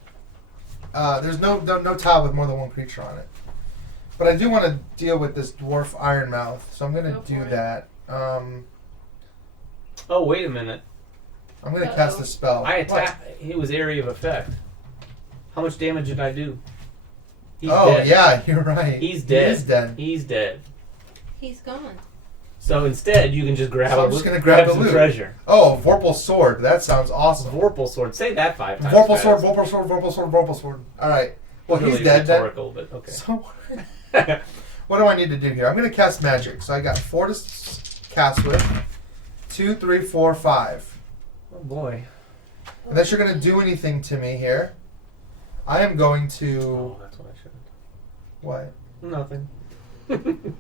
There's no tile with more than one creature on it. But I do want to deal with this dwarf Ironmouth, so I'm gonna Go do for it. that. Oh, wait a minute. I'm gonna cast a spell. I attack. It was area of effect. How much damage did I do? He's Oh dead. yeah, you're right. He's dead. He's dead. He's dead. He's gone. So instead, you can just grab So a I'm just gonna grab the some loot. treasure. Oh, Vorpal Sword. That sounds awesome. Vorpal sword. Say that 5 times. Vorpal Sword, fast. Vorpal Sword, Vorpal Sword, Vorpal Sword. All right. Well, Really he's dead. Then. rhetorical, but okay. So, what do I need to do here? I'm going to cast magic. So I got 4 to cast with. 2, 3, 4, 5. Oh boy. Unless you're going to do anything to me here, I am going to. Oh, that's what I should What? have. Nothing.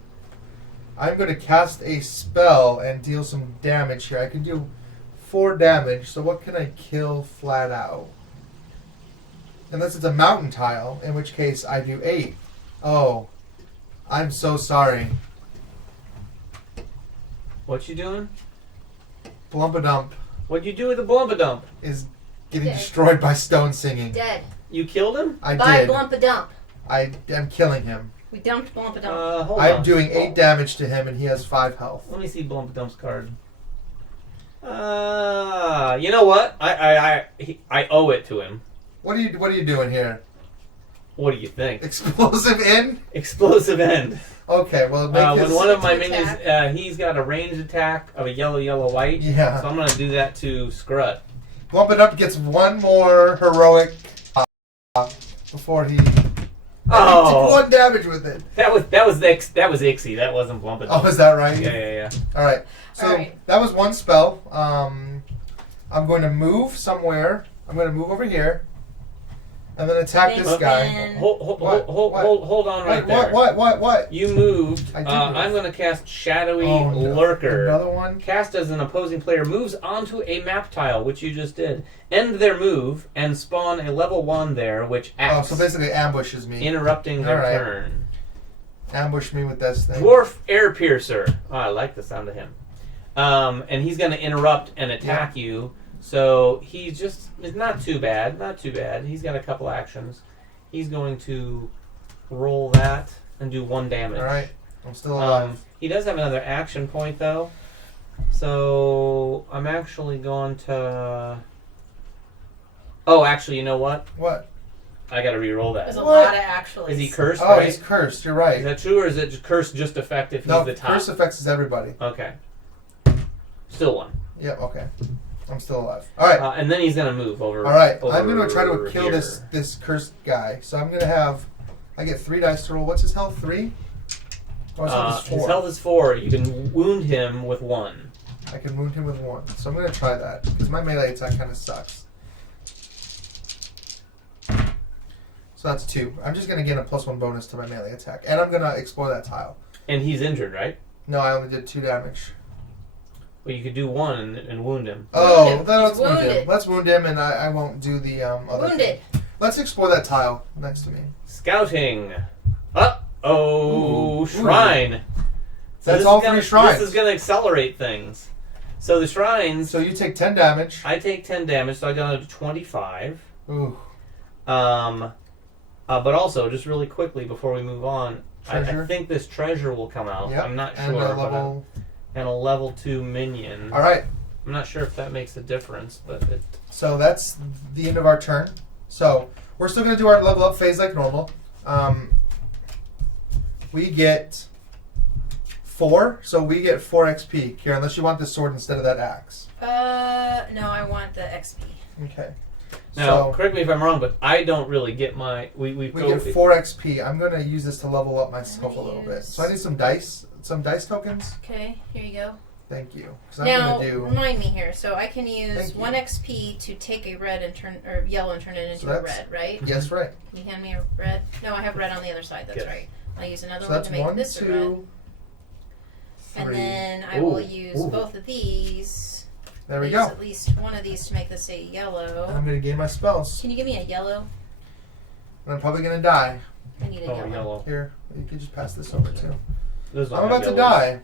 I'm going to cast a spell and deal some damage here. I can do 4 damage. So what can I kill flat out? Unless it's a mountain tile, in which case I do 8. Oh, I'm so sorry. What you doing? Blumpadump What'd you do with the Blumpadump? is getting Dead. destroyed by stone singing. Dead. You killed him? I By did. Blumpadump. I am killing him. We dumped Blumpadump. Hold I'm on. doing 8 damage to him, and he has 5 health. Let me see Blumpadump's card. You know what? I owe it to him. What are you doing here? What do you think? Explosive in? Explosive end. Okay, well make When his, one of my to minions, he's got a ranged attack of a yellow, white. Yeah. So I'm gonna do that to Scrut. Bump It Up gets one more heroic before he. Oh. Took 1 damage with it. That was Ixie. That wasn't Blumpadumph. Oh, is that right? Yeah. All right. So All right. that was 1 spell. I'm going to move somewhere. I'm going to move over here, and then attack this Thanks, guy. man. Hold on right Wait, there. what? You moved. I did move. I'm going to cast Shadowy Oh, no. Lurker. Another one? Cast as an opposing player moves onto a map tile, which you just did. End their move and spawn a level 1 there, which Oh, acts, so basically ambushes me. interrupting their Alright. turn. Ambush me with this thing. Dwarf Air Piercer. Oh, I like the sound of him. And he's going to interrupt and attack you. So he's it's not too bad. Not too bad. He's got a couple actions. He's going to roll that and do 1 damage. All right. I'm still alive. He does have another action point, though. So I'm actually going to... Oh, actually, you know what? What? I got to re-roll that. There's a What? lot of actually. Is he cursed, Oh, right? he's cursed. You're Is right. that true, or is it curse just effective? He's No, the top. curse affects everybody. Okay. Still 1. Yep. Okay. I'm still alive. All right. And then he's going to move over. All right. over I'm going to try to kill here. this cursed guy. So I'm going to have. I get 3 dice to roll. What's his health? 3. Oh, his health is 4. His health is 4. You can wound him with 1. I can wound him with 1. So I'm going to try that because my melee attack kind of sucks. So that's 2. I'm just going to gain a +1 bonus to my melee attack, and I'm going to explore that tile. And he's injured, right? No, I only did 2 damage. Well, you could do 1 and wound him. Oh, Wounded. then let's He's wound him. wounded. Let's wound him, and I won't do the other Wounded. thing. Let's explore that tile next to me. Scouting. Uh-oh. Ooh. Shrine. So That's this all is for gonna- your shrines. This is going to accelerate things. So the shrines, So you take 10 damage. I take 10 damage, so I got to 25. Ooh. But also, just really quickly before we move on, I Treasure? think this treasure will come out. Yep. I'm not And sure. a but level. and a level 2 minion. All right. I'm not sure if that makes a difference, but it... So that's the end of our turn. So we're still going to do our level up phase like normal. We get 4, so we get 4 XP. Kira, unless you want this sword instead of that axe. No, I want the XP. Okay. Now, So correct me if I'm wrong, but I don't really get my... we get 4 XP. I'm going to use this to level up myself a little bit. So I need some dice. some dice tokens. Okay, here you go. Thank you. 'Cause I'm Now, gonna do. remind me here. So I can use Thank you. 1 XP to take a red and turn, or yellow and turn it into So a that's- red, right? Yes, right. Can you hand me a red? No, I have red on the other side. That's Yes. right. I'll use another So one that's to make 1, this a red. 2, 3. And then I Ooh, will use ooh. both of these. There we Use go. at least one of these to make this a yellow. I'm gonna gain my spells. Can you give me a yellow? And I'm probably gonna die. I need a Oh, yellow. yellow. Here, you can just pass this over too. Those don't I'm have about to yellows. die.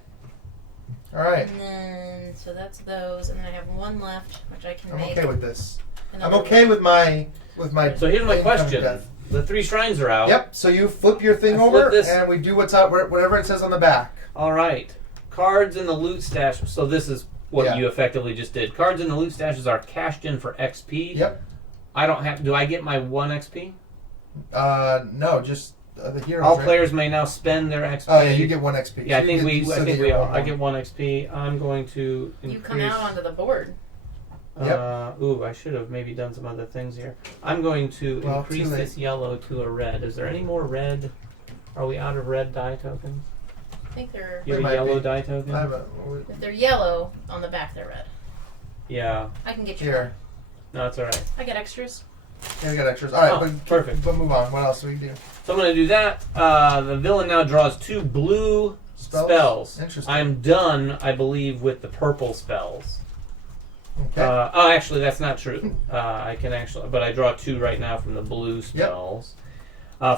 All right. And then, so that's those, and then I have one left, which I can I'm make. okay with this. I'm another okay with my So here's my incoming question. death. The 3 shrines are out. Yep. So you flip your thing I flip over, this. and we do what's up, whatever it says on the back. All right. Cards in the loot stash. So this is what Yeah. you effectively just did. Cards in the loot stashes are cashed in for XP. Yep. I don't have. Do I get my 1 XP? No, just the heroes. All right? players may now spend their XP. Oh yeah, you get 1 XP. Yeah, So I think you we. get- I so think that we you're all. I one. get 1 XP. I'm going to increase. You come out onto the board. Ooh, I should have maybe done some other things here. I'm going to Well, increase too late. this yellow to a red. Is there any more red? Are we out of red die tokens? I think they're You have They a might yellow be. die token? I have a, if they're yellow on the back, they're red. Yeah. I can get you here. one. No, it's all right. I get extras. Here we got extras. All right, Oh, but perfect. But move on. What else do we do? So I'm going to do that. The villain now draws 2 blue spells. Interesting. I'm done, I believe, with the purple spells. Okay. Actually, that's not true. I can actually, but I draw 2 right now from the blue spells.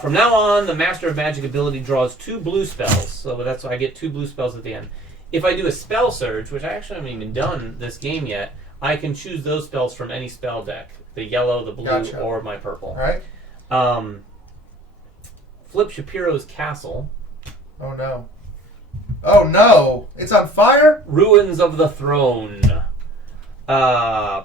From now on, the Master of Magic ability draws 2 blue spells. So that's why I get 2 blue spells at the end. If I do a spell surge, which I actually haven't even done this game yet, I can choose those spells from any spell deck. The yellow, the blue, Gotcha. or my purple. All right. Flip Shapiro's castle. Oh no. Oh no! It's on fire. Ruins of the Throne.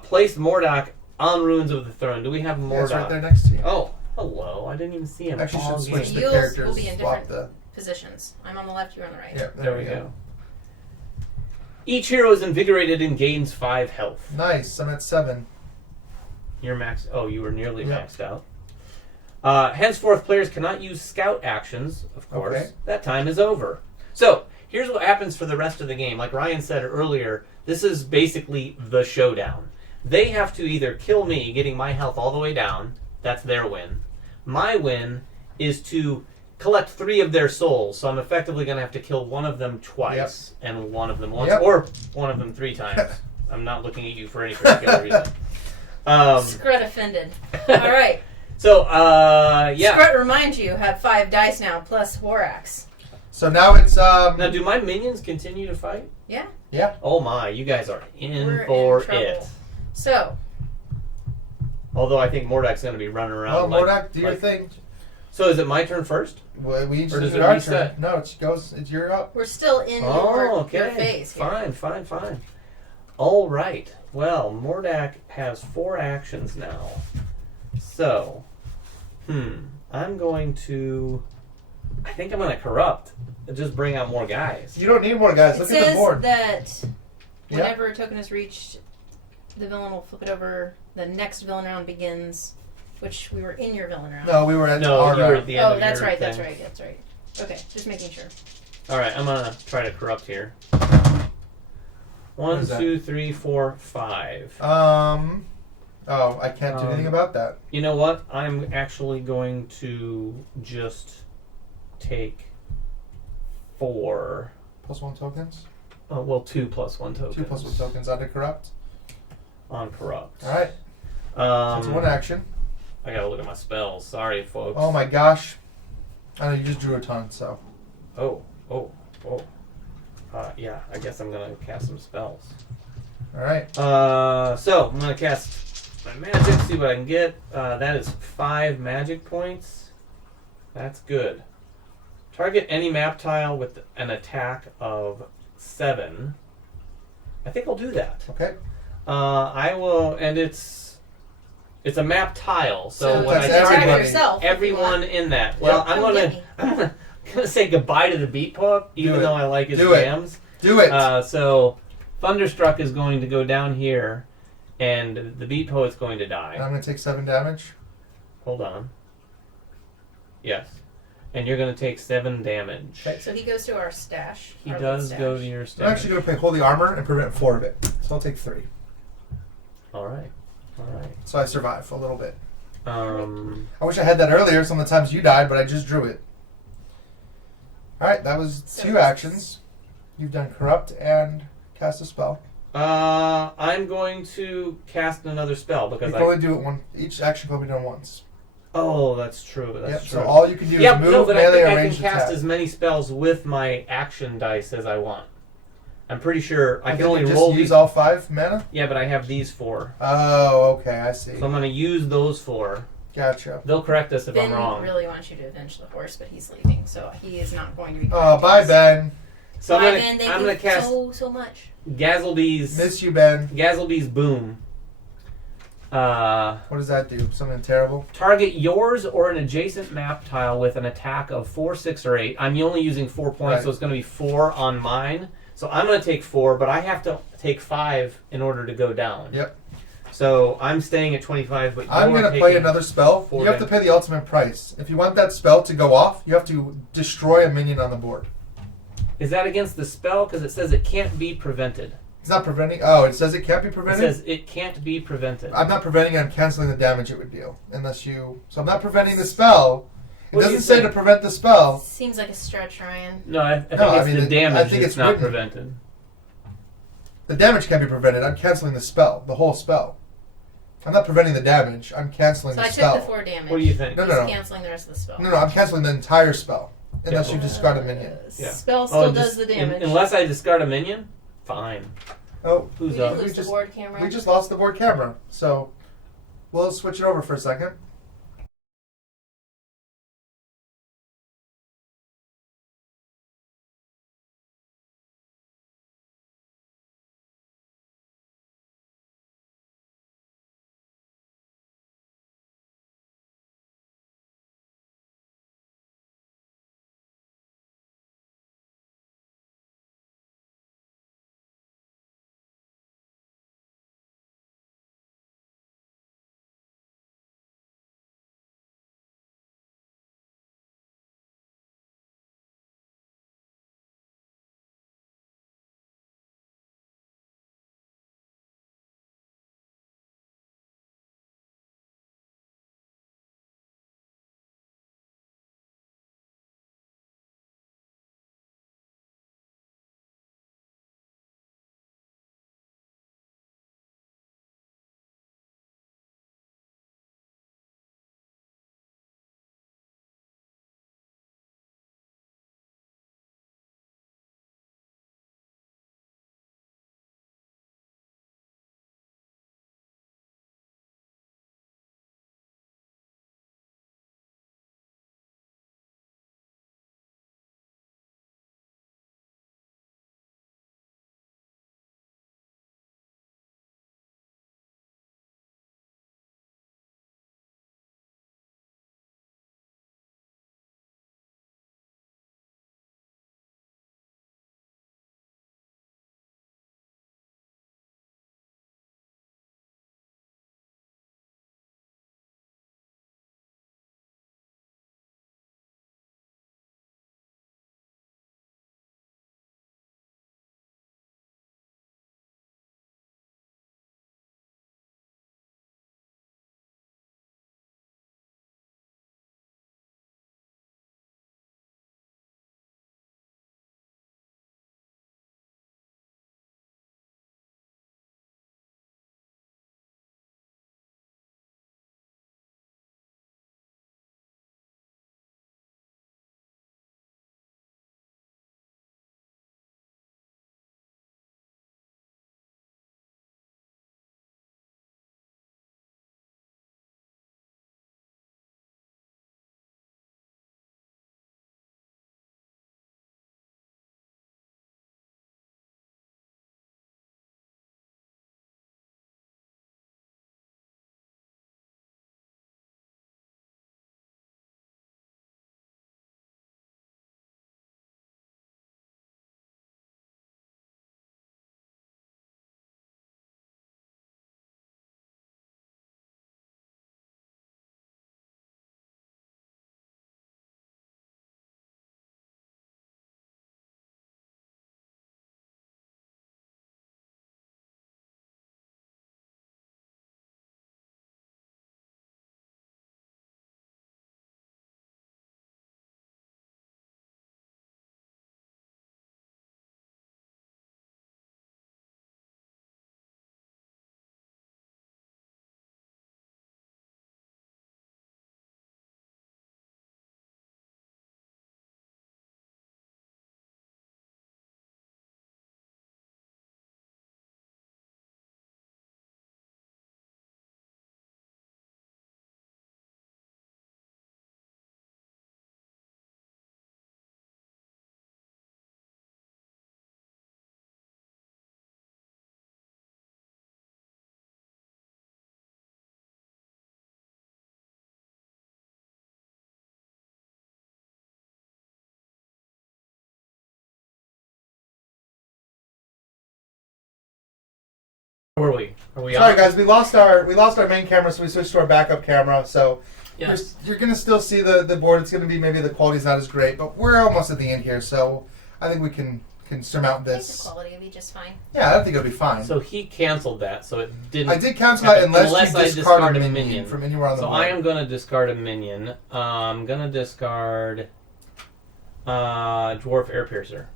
Place Mordak on Ruins of the Throne. Do we have Yeah, Mordak? it's right there next to you. Oh, hello. I didn't even see him. Actually, all should switch game. the You'll- characters. will be in Swap different- Positions. I'm on the left, you're on the right. Yeah, There we go. Each hero is invigorated and gains 5 health. Nice. I'm at 7. You're maxed. Oh, you were nearly Yeah. maxed out. Henceforth, players cannot use scout actions, of course. Okay. That time is over. So, here's what happens for the rest of the game. Like Ryan said earlier, this is basically the showdown. They have to either kill me, getting my health all the way down. That's their win. My win is to collect 3 of their souls. So I'm effectively going to have to kill one of them twice and one of them once, Yep. or one of them 3 times. I'm not looking at you for any particular reason. Scrut offended. All right. So, yeah. Scrut reminds you, have 5 dice now, plus War Axe. So now it's Now, do my minions continue to fight? Yeah. yeah. Oh my, you guys are in We're for in trouble. it. So, Although I think Mordak's going to be running around. Well, like, Mordak, do your like- thing. So is it my turn first? Well, we each Or does do it our reset? turn. No, it goes. It's your up. we're still in Oh, your okay. phase here. Fine. All right. Well, Mordak has 4 actions now. So, I'm going to. I think I'm going to corrupt. Just bring out more guys. You don't need more guys. It Look at the says board. that Yeah. whenever a token is reached, the villain will flip it over. The next villain round begins, which we were in your villain round. No, we were at No, our you were at round. the end Oh, of that's your right. thing. That's right. Okay, just making sure. All right, I'm gonna try to corrupt here. What 1, is that? 2, 3, 4, 5. Oh, I can't do anything about that. You know what? I'm actually going to just take 4. +1 tokens. Well, 2 plus 1 tokens. 2 +1 tokens on the corrupt. On corrupt. All right. So it's 1 action. I gotta look at my spells. Sorry, folks. Oh my gosh. I know you just drew a ton, so. Oh. Yeah, I guess I'm gonna cast some spells. All right. So I'm gonna cast my magic. See what I can get. That is 5 magic points. That's good. Target any map tile with an attack of 7. I think I'll do that. Okay. I will, and it's a map tile. So you when that's can I target everybody. yourself. if you everyone want. in that. Well, Come I'm get me. gonna say goodbye to the beat pup, even Do it. though I like his Do it. jams. Do it. So Thunderstruck is going to go down here, and the beat poet's going to die. And I'm going to take 7 damage. Hold on. Yes. and you're going to take 7 damage. Okay. So he goes to our stash. He our does stash. go to your I'm stash. actually going to play Holy Armor and prevent 4 of it. So I'll take 3. All right. So I survive a little bit. I I wish I had that earlier, some of the times you died, but I just drew it. Alright, that was So 2 actions. You've done Corrupt and cast a spell. I'm going to cast another spell You because can only do it one. Each action can be done once. Oh, that's true. That's Yep. true. So all you can do Yep, is move, no, but I melee, think or I can ranged cast attack. as many spells with my action dice as I want. I'm pretty sure I can Then only you just roll use these. all 5 mana. Yeah, but I have these 4, Oh, okay, I see. so I'm going to use those 4. Gotcha. They'll correct us if Ben I'm wrong. really wants you to avenge the horse, but he's leaving, so he is not going to be. Oh, bye, Ben. So Bye, I'm Ben. Thank gonna you cast so much. Gazelby's Miss you, Ben. Boom. What does that do? Something terrible? Target yours or an adjacent map tile with an attack of 4, 6, or 8. I'm only using 4 points, Right. so it's going to be 4 on mine. So I'm going to take 4, but I have to take 5 in order to go down. Yep. So I'm staying at 25, but I'm you're going to play taking another spell. 4 You have to damage. pay the ultimate price. If you want that spell to go off, you have to destroy a minion on the board. Is that against the spell? Because it says it can't be prevented. It's not preventing. Oh, it says it can't be It prevented? says it can't be prevented. I'm not preventing it. I'm canceling the damage it would deal. Unless you... So I'm not preventing the spell. It What do you doesn't say think? to prevent the spell. Seems like a stretch, Ryan. No, I think No, I it's mean, the damage I think that's it's not written. prevented. The damage can't be prevented. I'm canceling the spell. The whole spell. I'm not preventing the damage. I'm canceling So the I spell. took the 4 damage. What do you think? No, He's no, no. canceling the rest of the spell. No, I'm canceling the entire spell. Unless Yeah. you discard a minion. Yeah. Spell still Oh, does just- the damage. unless I discard a minion? Fine. Oh, we Who's did up? lose We the just- board camera. we just lost the board camera. So we'll switch it over for a second. Where are we? Are we Sorry, on? guys, we lost our main camera, so we switched to our backup camera. So Yes. you're gonna still see the board. It's gonna be maybe the quality's not as great, but we're almost at the end here, so I think we can surmount I think this. the quality will be just fine. Yeah, I think it'll be fine. So he canceled that, so it didn't. I did cancel that unless you I discard a minion from anywhere on the So board. I am going to discard a minion. I'm going to discard Dwarf Air Piercer.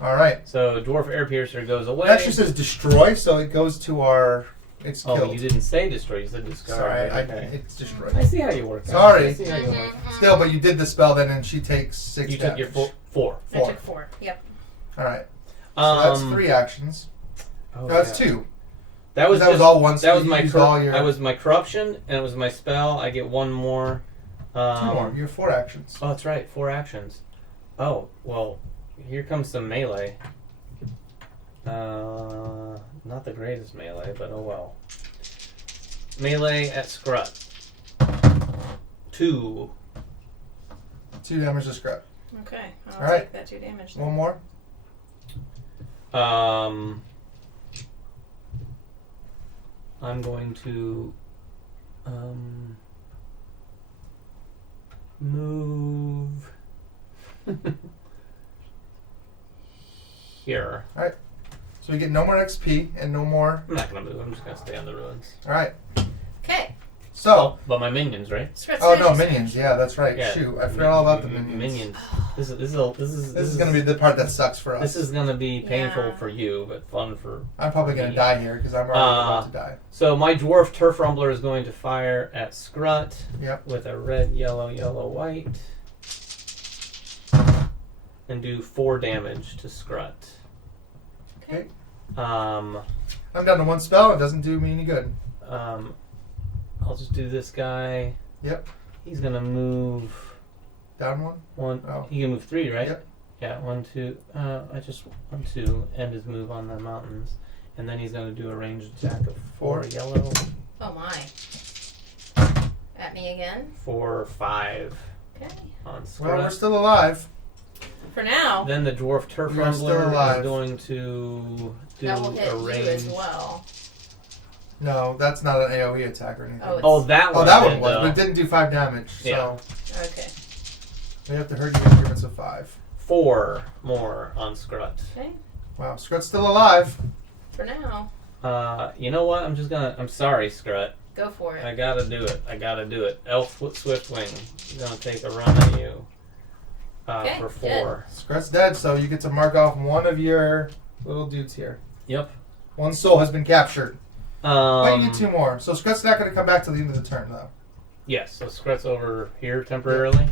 All right. So Dwarf Air Piercer goes away. It actually says destroy, so it goes to our. It's Oh, killed. you didn't say destroy. You said discard. Sorry, Okay. it's destroyed. I see how you work. Sorry. I see how you work. Still, but you did the spell then, and she takes 6 You damage. took your full 4. I took 4. Yep. All right. So that's 3 actions. Oh, No, that's yeah. 2. That was That was just- all once. That was you my used all your, I was my corruption, and it was my spell. I get 1 more. 2 more. You have 4 actions. Oh, that's right. 4 actions. Oh, well, here comes some melee. Not the greatest melee, but oh well. Melee at Scrut. 2. 2 damage to scrap. Okay. I'll All right. take that 2 damage. Then. One more. I'm going to move here. All right. So we get no more XP and no more. I'm not gonna move. I'm just gonna stay on the ruins. All right. Okay. So. But my minions, right? Scratch Oh smash no, is minions. Yeah, that's right. Yeah. Shoot, I forgot all about the minions. Minions. This is This is gonna be the part that sucks for us. This is gonna be painful Yeah. for you, but fun for. I'm probably gonna die here because I'm already about to die. So my dwarf turf rumbler is going to fire at Scrut. Yep. With a red, yellow, yellow, white, and do 4 damage to Scrut. Okay. Um, I'm down to 1 spell. It doesn't do me any good. I'll just do this guy. Yep. He's gonna move Down 1. 1. Oh. He can move 3, right? Yep. Yeah, 1, 2. I just want to end his move on the mountains, and then he's gonna do a ranged attack of 4 4. yellow, Oh my. At me again. 4, 5 Okay. on Scrut. Well, we're still alive. For now, Then the dwarf turf We are still rumbler alive. is going to do that will hit a you range. as well. No, that's not an AoE attack or anything. Oh, it's- Oh, that one. Oh, that did, one was, though. but it didn't do 5 damage. Yeah. So Okay. we have to hurt you in increments of 5. 4 more on Scrut. Okay. Wow, Scrut's still alive. For now, You know what? I'm sorry, Scrut. go for it. I gotta do it. Elf Swift Wing is gonna take a run at you. Okay, For 4. Scrut's dead, so you get to mark off one of your little dudes here. Yep. 1 soul has been captured. But you get 2 more. So Scrut's not going to come back till the end of the turn, though. Yes, so Scrut's over here temporarily.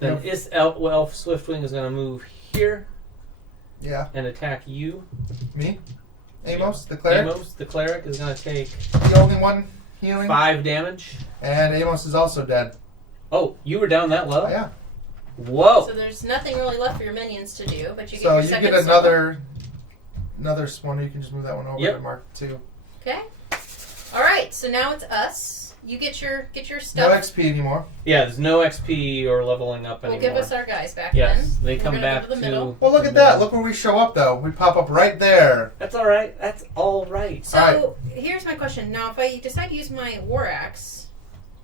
Then Yep. Elf Swiftwing is going to move here Yeah. and attack you. Me? Amos, the cleric. Amos, the cleric, is going to take The only one healing. 5 damage. And Amos is also dead. Oh, you were down that low? Oh, yeah. Whoa. So there's nothing really left for your minions to do, but you get So your you second get soul. another one. You can just move that one over Yep. to mark 2. Okay. All right. So now it's us. You get your No stuff. XP anymore. Yeah, there's no XP or leveling up We'll anymore. give us our guys back Yes, then. they We're come gonna back go to the middle. Well, look at that. Look where we show up, though. We pop up right there. That's all right. That's all right. So Alright. here's my question. Now, if I decide to use my war axe,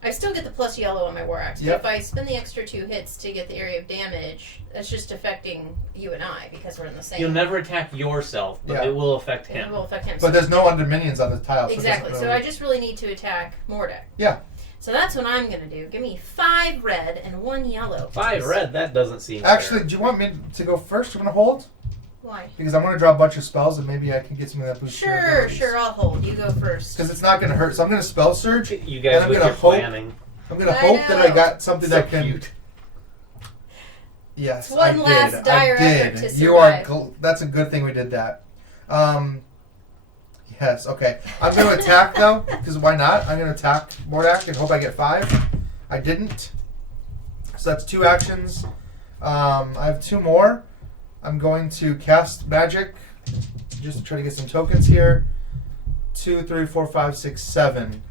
I still get the plus yellow on my war axe. Yep. But if I spend the extra 2 hits to get the area of damage, that's just affecting you and I because we're in the same. You'll never attack yourself, but Yeah. it will affect It him. will affect him. But So- there's no under minions on the tile. So it exactly. doesn't So I really- just really need to attack Mordak. Yeah. So that's what I'm gonna do. Give me 5 red and 1 yellow. 5 please. red, that doesn't seem Actually, fair. do you want me to go first? You want to hold? Why? Because I'm going to draw a bunch of spells and maybe I can get some of that boost. Sure. I'll hold. You go first. Because it's not going to hurt. So I'm going to spell surge. You guys And I'm with gonna your hope- planning. I'm going to I hope that I know. got something So that can. cute. Yes, It's one I did. last dire I did. effort to You are. survive. That's a good thing we did that. Yes. Okay. I'm going to attack though, because why not? I'm going to attack Mordak and hope I get 5. I didn't. So that's 2 actions. I have 2 more. I'm going to cast magic just to try to get some tokens here. 2, 3, 4, 5, 6, 7.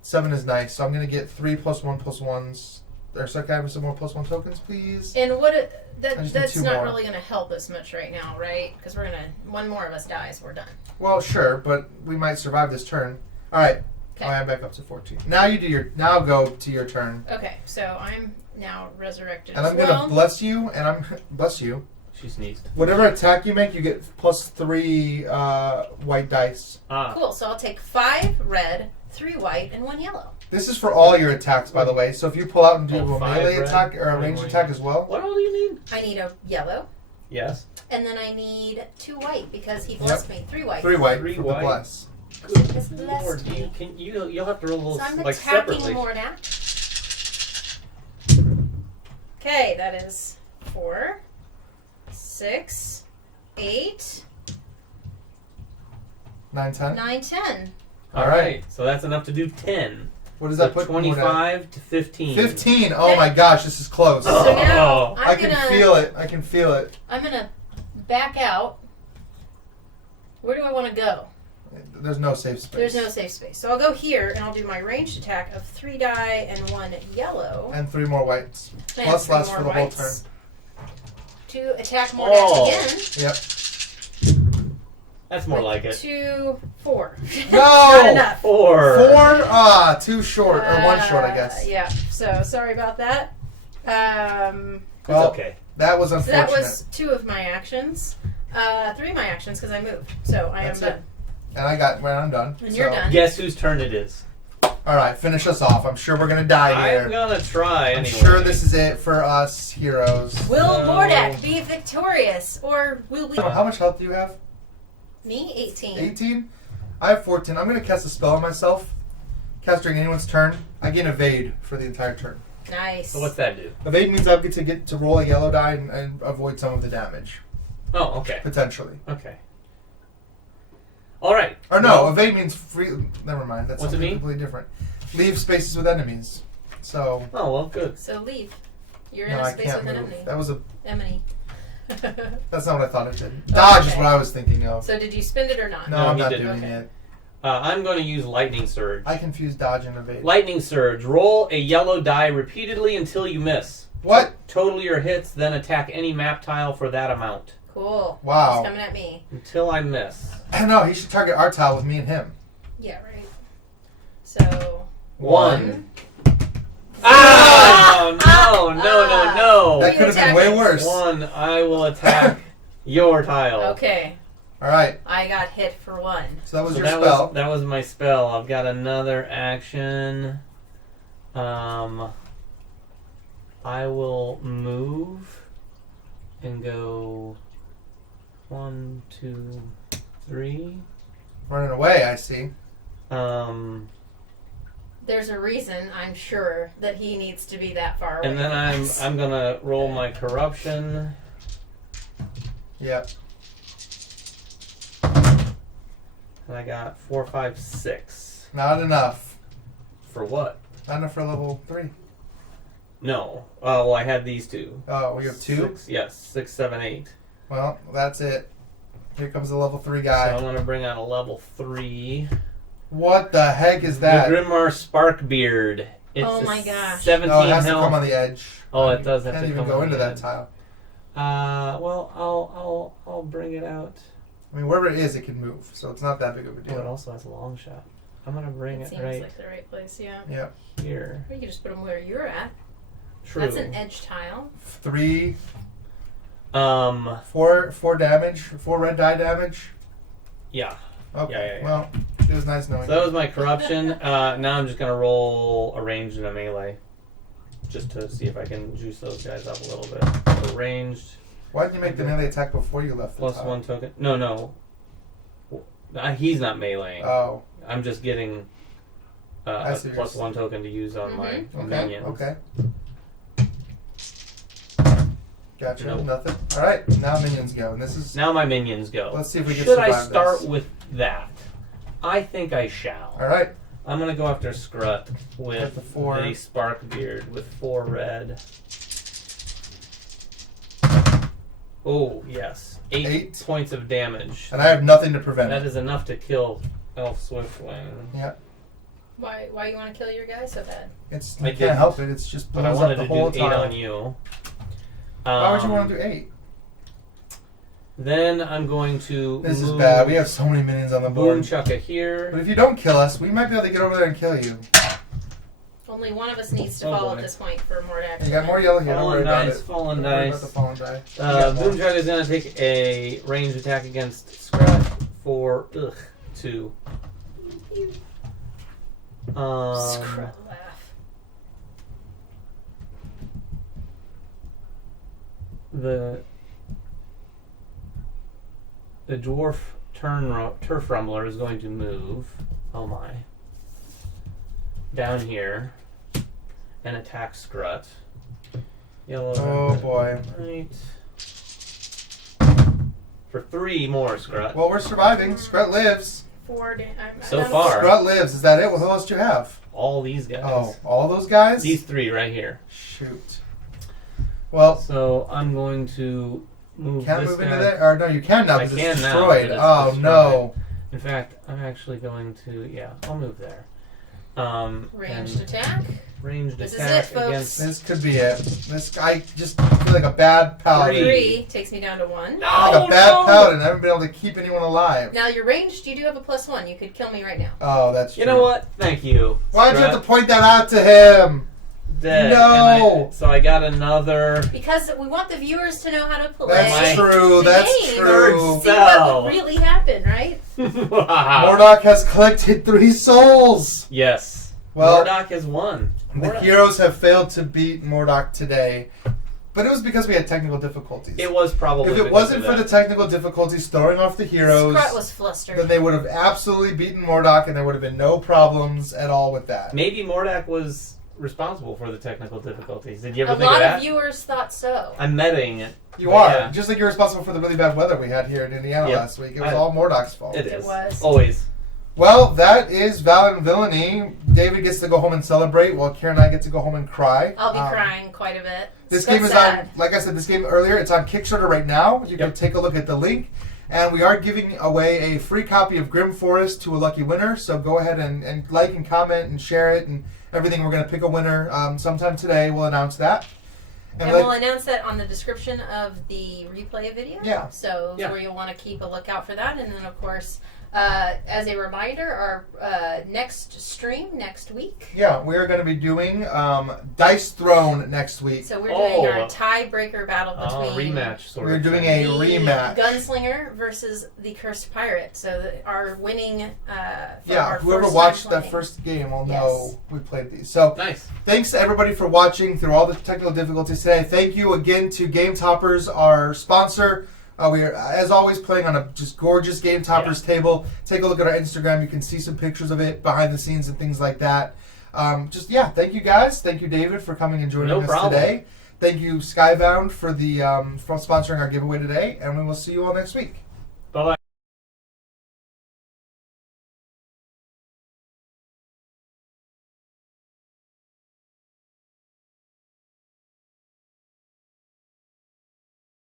7 is nice. So I'm going to get 3 +1 +1s. Or so can I have some more +1 tokens, please? And what? I just need That's 2 not more. really going to help us much right now, right? Because we're gonna. One more of us dies, we're done. Well, sure, but we might survive this turn. All right. Okay. I'm back up to 14. Now you do your. Now go to your turn, Okay, so I'm now resurrected. and as I'm gonna well. bless you, and I'm bless you. She sneezed. Whatever attack you make, you get +3 white dice. Ah. Cool. So I'll take 5 red, 3 white, and 1 yellow. This is for all your attacks, by the way. So if you pull out and do Oh, a 5 melee red, attack or a 1 ranged white. attack as well. What all do you need? I need a yellow, Yes. and then I need 2 white because he blessed me. 3 white. 3 white 3 for white. the bless. Just Good blessed Lord, me. you'll have to roll those So I'm like attacking separately. Mordak. Okay, that is 4, 6, 8, 9, 10. 9, 10. All right, so that's enough to do 10. What does So that put? 25 to 15. 15. Oh my gosh, this is close. So now Oh. I'm I can gonna feel it. I can feel it. I'm gonna back out. Where do I want to go? There's no safe space. There's no safe space. So I'll go here and I'll do my ranged attack of 3 die and 1 yellow. And 3 more whites. And Plus 3 last more for the whole whites to attack Mordak Oh. again. Yep. That's more like it. 2, 4. No! Not enough. 4. 4? Too short. Or 1 short, I guess. Yeah. So sorry about that. It's Well, okay. that was So unfortunate. that was 2 of my actions. 3 of my actions because I moved. So I That's am it. done. And I got, well, I'm done. And you're done. Guess whose turn it is? Alright, finish us off. I'm sure we're going to die here. I'm gonna try I'm anyway. sure this is it for us heroes. Will No. Mordak be victorious, or will we? How much health do you have? Me, 18. 18? I have 14. I'm going to cast a spell on myself. Cast during anyone's turn. I gain evade for the entire turn. Nice. So what's that do? Evade means I get to roll a yellow die and avoid some of the damage. Oh, okay. Potentially. Okay. All right. Or no, Well, evade means free. Never mind. That's What's it something mean? completely different. Leave spaces with enemies. So. Oh well, good. So leave. You're No, in a I space can't with an move. enemy. That was a. Enemy. That's not what I thought it did. Dodge is Okay. what I was thinking of. So did you spend it or not? No, No, I'm he not didn't. doing Okay. it. I'm going to use lightning surge. I confuse dodge and evade. Lightning surge. Roll a yellow die repeatedly until you miss. What? Total your hits, then attack any map tile for that amount Cool. Wow. He's coming at me. until I miss. No, he should target our tile with me and him. Yeah, right. So. 1. Ah! No! That You could have been attack way it. worse. 1. I will attack your tile. Okay. All right. I got hit for 1. So that was So your that spell. that was my spell. I've got another action. I will move and go 1, 2, 3. Running away, I see. There's a reason, I'm sure, that he needs to be that far away. And then from us. I'm gonna roll my corruption. Yep. And I got 4, 5, 6. Not enough. For what? Not enough for level 3. No. Oh, well, I had these two. Oh, we have 2? 6, yes, 6, 7, 8. Well, that's it. Here comes the level 3 So guy. I'm gonna bring out a level 3. What the heck is that? The Grimmar Sparkbeard. It's Oh a my gosh. 17 No, it has to health. come on the edge. Oh, it does have Can't to even come go on into the that edge. tile. Well, I'll bring it out. I mean, wherever it is, it can move, so it's not that big of a Oh, it deal. also has a long shot. I'm gonna bring It it seems right like the right place, yeah. Yep. here. Or you can just put them where you're at. True. That's an edge tile. 3, Um. 4 damage, 4 red die damage. Yeah. Okay. Yeah. Well, it was nice knowing So that you. was my corruption. Now I'm just gonna roll a ranged and a melee, just to see if I can juice those guys up a little bit. So ranged Why didn't you make the melee attack before you left the plus tile? 1 token. No. He's not meleeing. Oh, I'm just getting I a see what plus you're 1 token to use on my Mhm. okay, minions. okay. Gotcha, Nope. nothing. Alright, now minions go, and this is... Now my minions go. Let's see if we can Should I survive start this. with that? I think I shall. Alright, I'm gonna go after Scrut with Get the 4. the Sparkbeard with 4 red. Oh yes, 8 points of damage. and I have nothing to prevent That it. is enough to kill Elf Swiftwing. Yep. Why you want to kill your guy so bad? It's I you can't didn't. help it. It's just But I blows wanted up the to whole do 8 tile. on you. Why would you want to do 8? Then I'm going to This is move bad. We have so many minions on the board. Boomchucka But here. if you don't kill us, we might be able to get over there and kill you. Only one of us needs to Oh, fall boy. at this point for Mordak. You got more yellow here. Don't worry Fallen about dice, it. fallen Don't worry about dice. the fallen die. You got more. Boomchuck is going to take a ranged attack against Scrut for 2. Scrut laugh. The dwarf turf rumbler is going to move. Oh my! Down here and attack Scrut. Yellow. Oh red, boy. Right. For 3 more Scrut. Well, we're surviving. Scrut lives. 4 So far. Scrut lives. Is that it? Well, who else do you have? All these guys. Oh, all those guys? These 3 right here. Shoot. Well, So I'm going to move can't this move guy. into there? Or no, you can now I because can it's now, destroyed. but it's Oh, destroyed. no. In fact, I'm actually going to I'll move there. Ranged and attack. Ranged This is attack it, folks. against. This could be it. This I just feel like a bad paladin. 3 takes me down to 1. No, Like a bad no! paladin. I haven't been able to keep anyone alive. Now you're ranged. You do have a +1. You could kill me right now. Oh, that's true. You know what? Thank you. Why don't you have Scrut. to point that out to him? Dead. No! So I got another. Because we want the viewers to know how to play. That's My true. the That's game. true. See what would really happen, right? Mordak has collected 3 souls. Yes. Well, Mordak has won. the Mordak- heroes have failed to beat Mordak today. But it was because we had technical difficulties. It was probably. If it because wasn't of for the that. technical difficulties throwing off the heroes, Scrut was flustered. then they would have absolutely beaten Mordak and there would have been no problems at all with that. Maybe Mordak was responsible for the technical difficulties. Did you ever A think of lot that? of viewers thought so. I'm metaing it. You But are. yeah. Just like you're responsible for the really bad weather we had here in Indiana Yep. last week. It was I- all Mordak's fault. It It is. was. Always. Well, that is Valor and Villainy. David gets to go home and celebrate while Karen and I get to go home and cry. I'll be crying quite a bit. This That's game is sad. on, like I said, this game earlier, it's on Kickstarter right now. You can Yep. take a look at the link. And we are giving away a free copy of Grim Forest to a lucky winner. So go ahead and like and comment and share it and everything. We're going to pick a winner sometime today. We'll announce that. And like- we'll announce that on the description of the replay video. Yeah. So Yeah. where you'll want to keep a lookout for that. And then, of course, as a reminder, our next stream next week. Yeah, we're going to be doing Dice Throne next week. So we're doing our Oh. tiebreaker battle between Rematch sort We're of. doing thing. a the rematch. Gunslinger versus the Cursed Pirate. So our winning. For Yeah, our whoever first watched time that playing. first game will Yes. know we played these. So Nice. thanks to everybody for watching through all the technical difficulties today. Thank you again to Game Toppers, our sponsor. We are, as always, playing on a just gorgeous Game Toppers table. Take a look at our Instagram. You can see some pictures of it behind the scenes and things like that. Thank you guys. Thank you, David, for coming and joining No us problem. today. Thank you, Skybound, for the for sponsoring our giveaway today. And we will see you all next week.